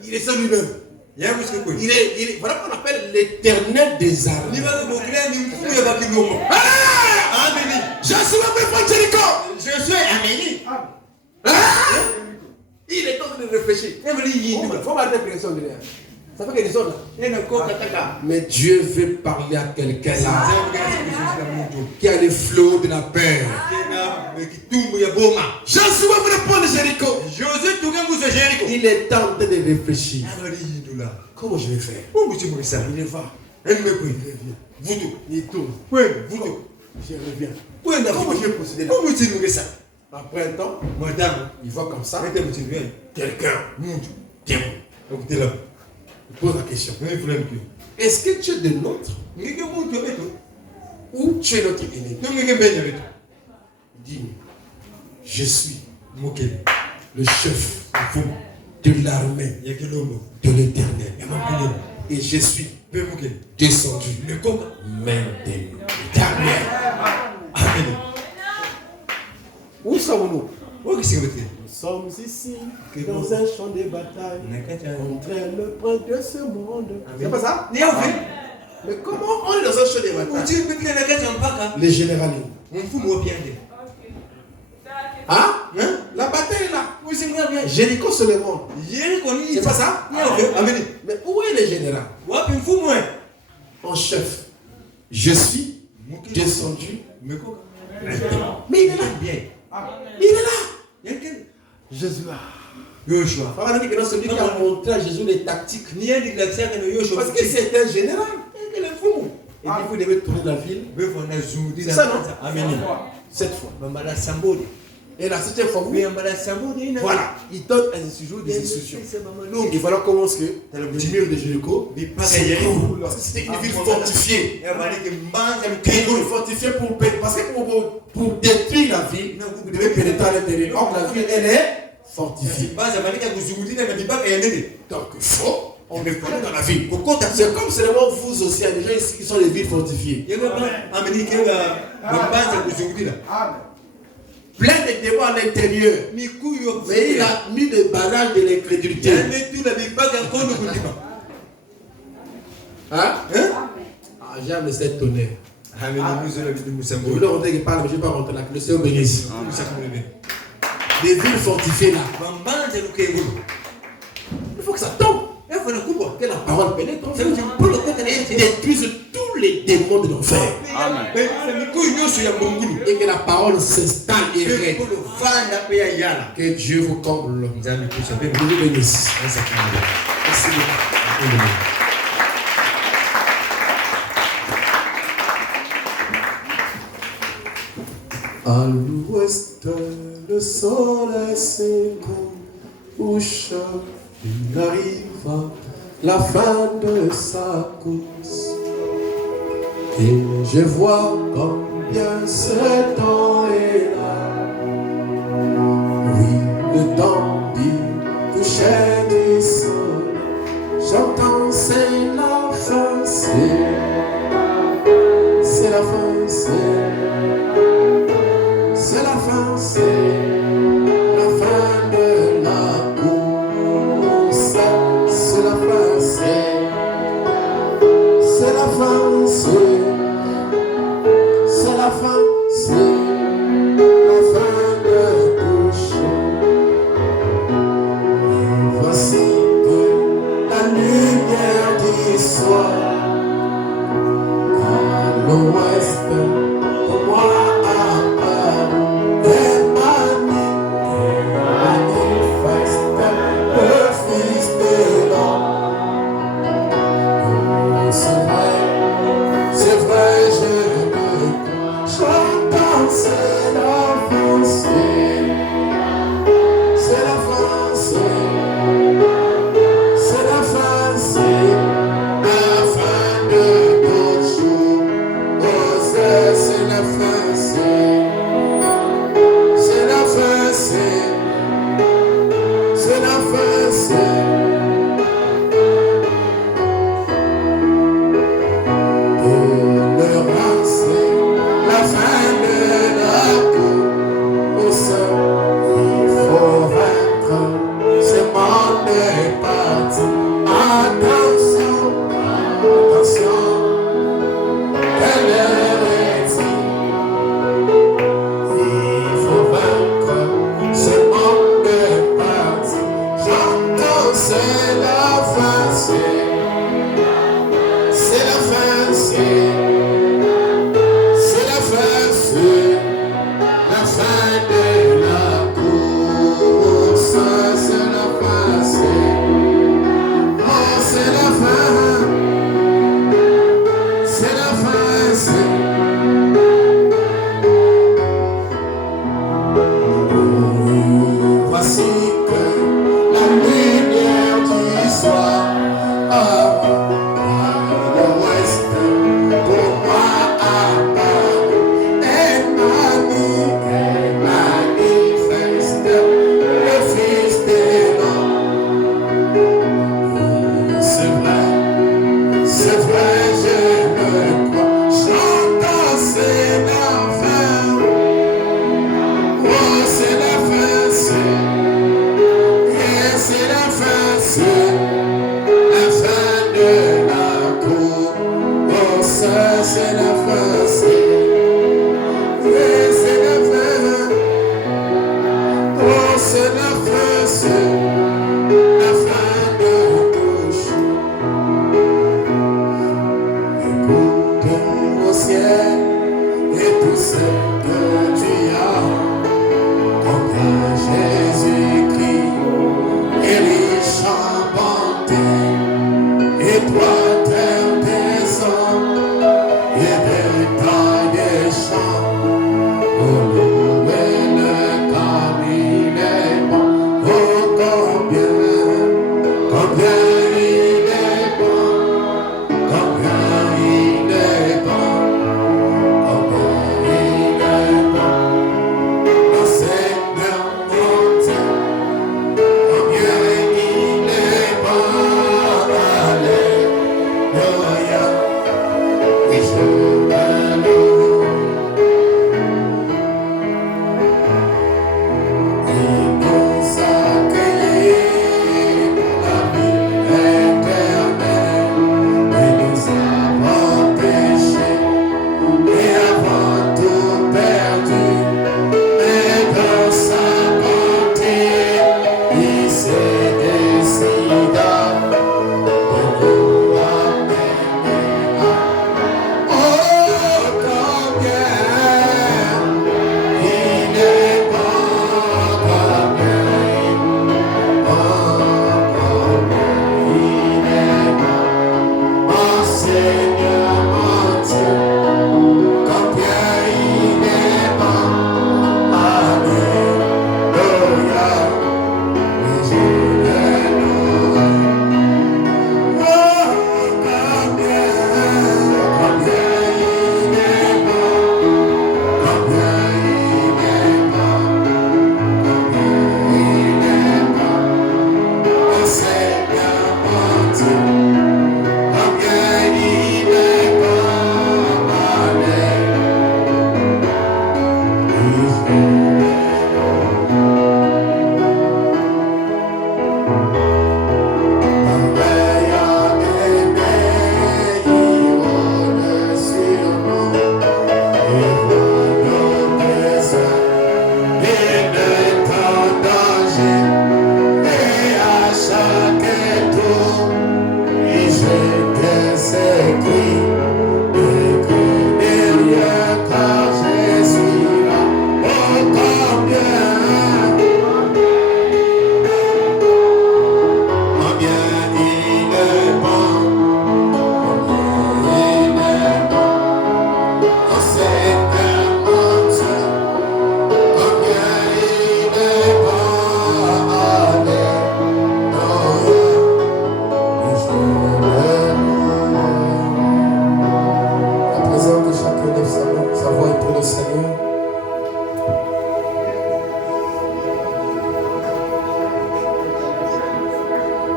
il est ça lui-même. Voilà qu'on appelle l'éternel des armées. Je suis un peu Jéricho. Je suis Amélie. Il est temps de réfléchir. Il faut m'arrêter de pression derrière. Ça fait quelque chose là. Mais Dieu veut parler à quelqu'un là qui a les flots de la paix. Josué voulait prendre Jéricho. Il est en train de réfléchir. Comment je vais faire? Il va. Il revient. Il tourne. Je reviens. Comment je vais procéder là? Après un temps, il voit comme ça. Quelqu'un. Tiens. Il pose la question. Est-ce que tu es de notre? Ou tu es notre ennemi? Dis-moi. Je suis le chef de l'armée de l'Éternel. Et je suis descendu maintenant. Amen. Où sommes-nous? Nous sommes ici dans un champ de bataille contre le prince de ce monde. C'est pas ça? Mais comment on est dans un champ de bataille? Les généraux. Hein? La bataille est là. Jéricho se lève. C'est pas ça? Mais où est le général? En chef. Je suis descendu. Mais il est là. Il est là. Jésus là. Yoshua. Celui qui a montré à Jésus les tactiques. Parce que c'est un général. Et puis vous devez tourner la ville. C'est ça non? Cette fois. Et la septième fois, voilà, il donne des instructions. Donc il fallait commencer que le mur de Jéricho, c'était une ville fortifiée. Une ville fortifiée parce que pour détruire la ville, vous devez pénétrer à l'intérieur. Or la ville, elle est fortifiée. Donc il faut, on est dans la ville. C'est comme seulement vous aussi, il y a des gens ici qui sont des villes fortifiées. Plein de débats à l'intérieur. Mais il a mis des barrages de l'incrédulité. Hein? J'aime cette tonnerre. Je voulais rentrer qui parle, mais je ne vais pas rentrer là. Que le Seigneur bénisse. Des villes fortifiées là. Il faut que ça tombe. Que la parole pénètre en vous. Détruise tous les démons de l'enfer. Et que la parole s'installe et règne. Que Dieu vous comble. Dieu vous bénisse. Merci beaucoup. À l'ouest, le soleil se couche. Il arrive à la fin de sa course. Et je vois combien ce temps est là. Oui, le temps du coucher du soleil. J'entends c'est la fin, c'est la fin, c'est la fin, c'est la fin de la course. C'est la fin, c'est la fin, c'est la fin, c'est la fin de coucher. que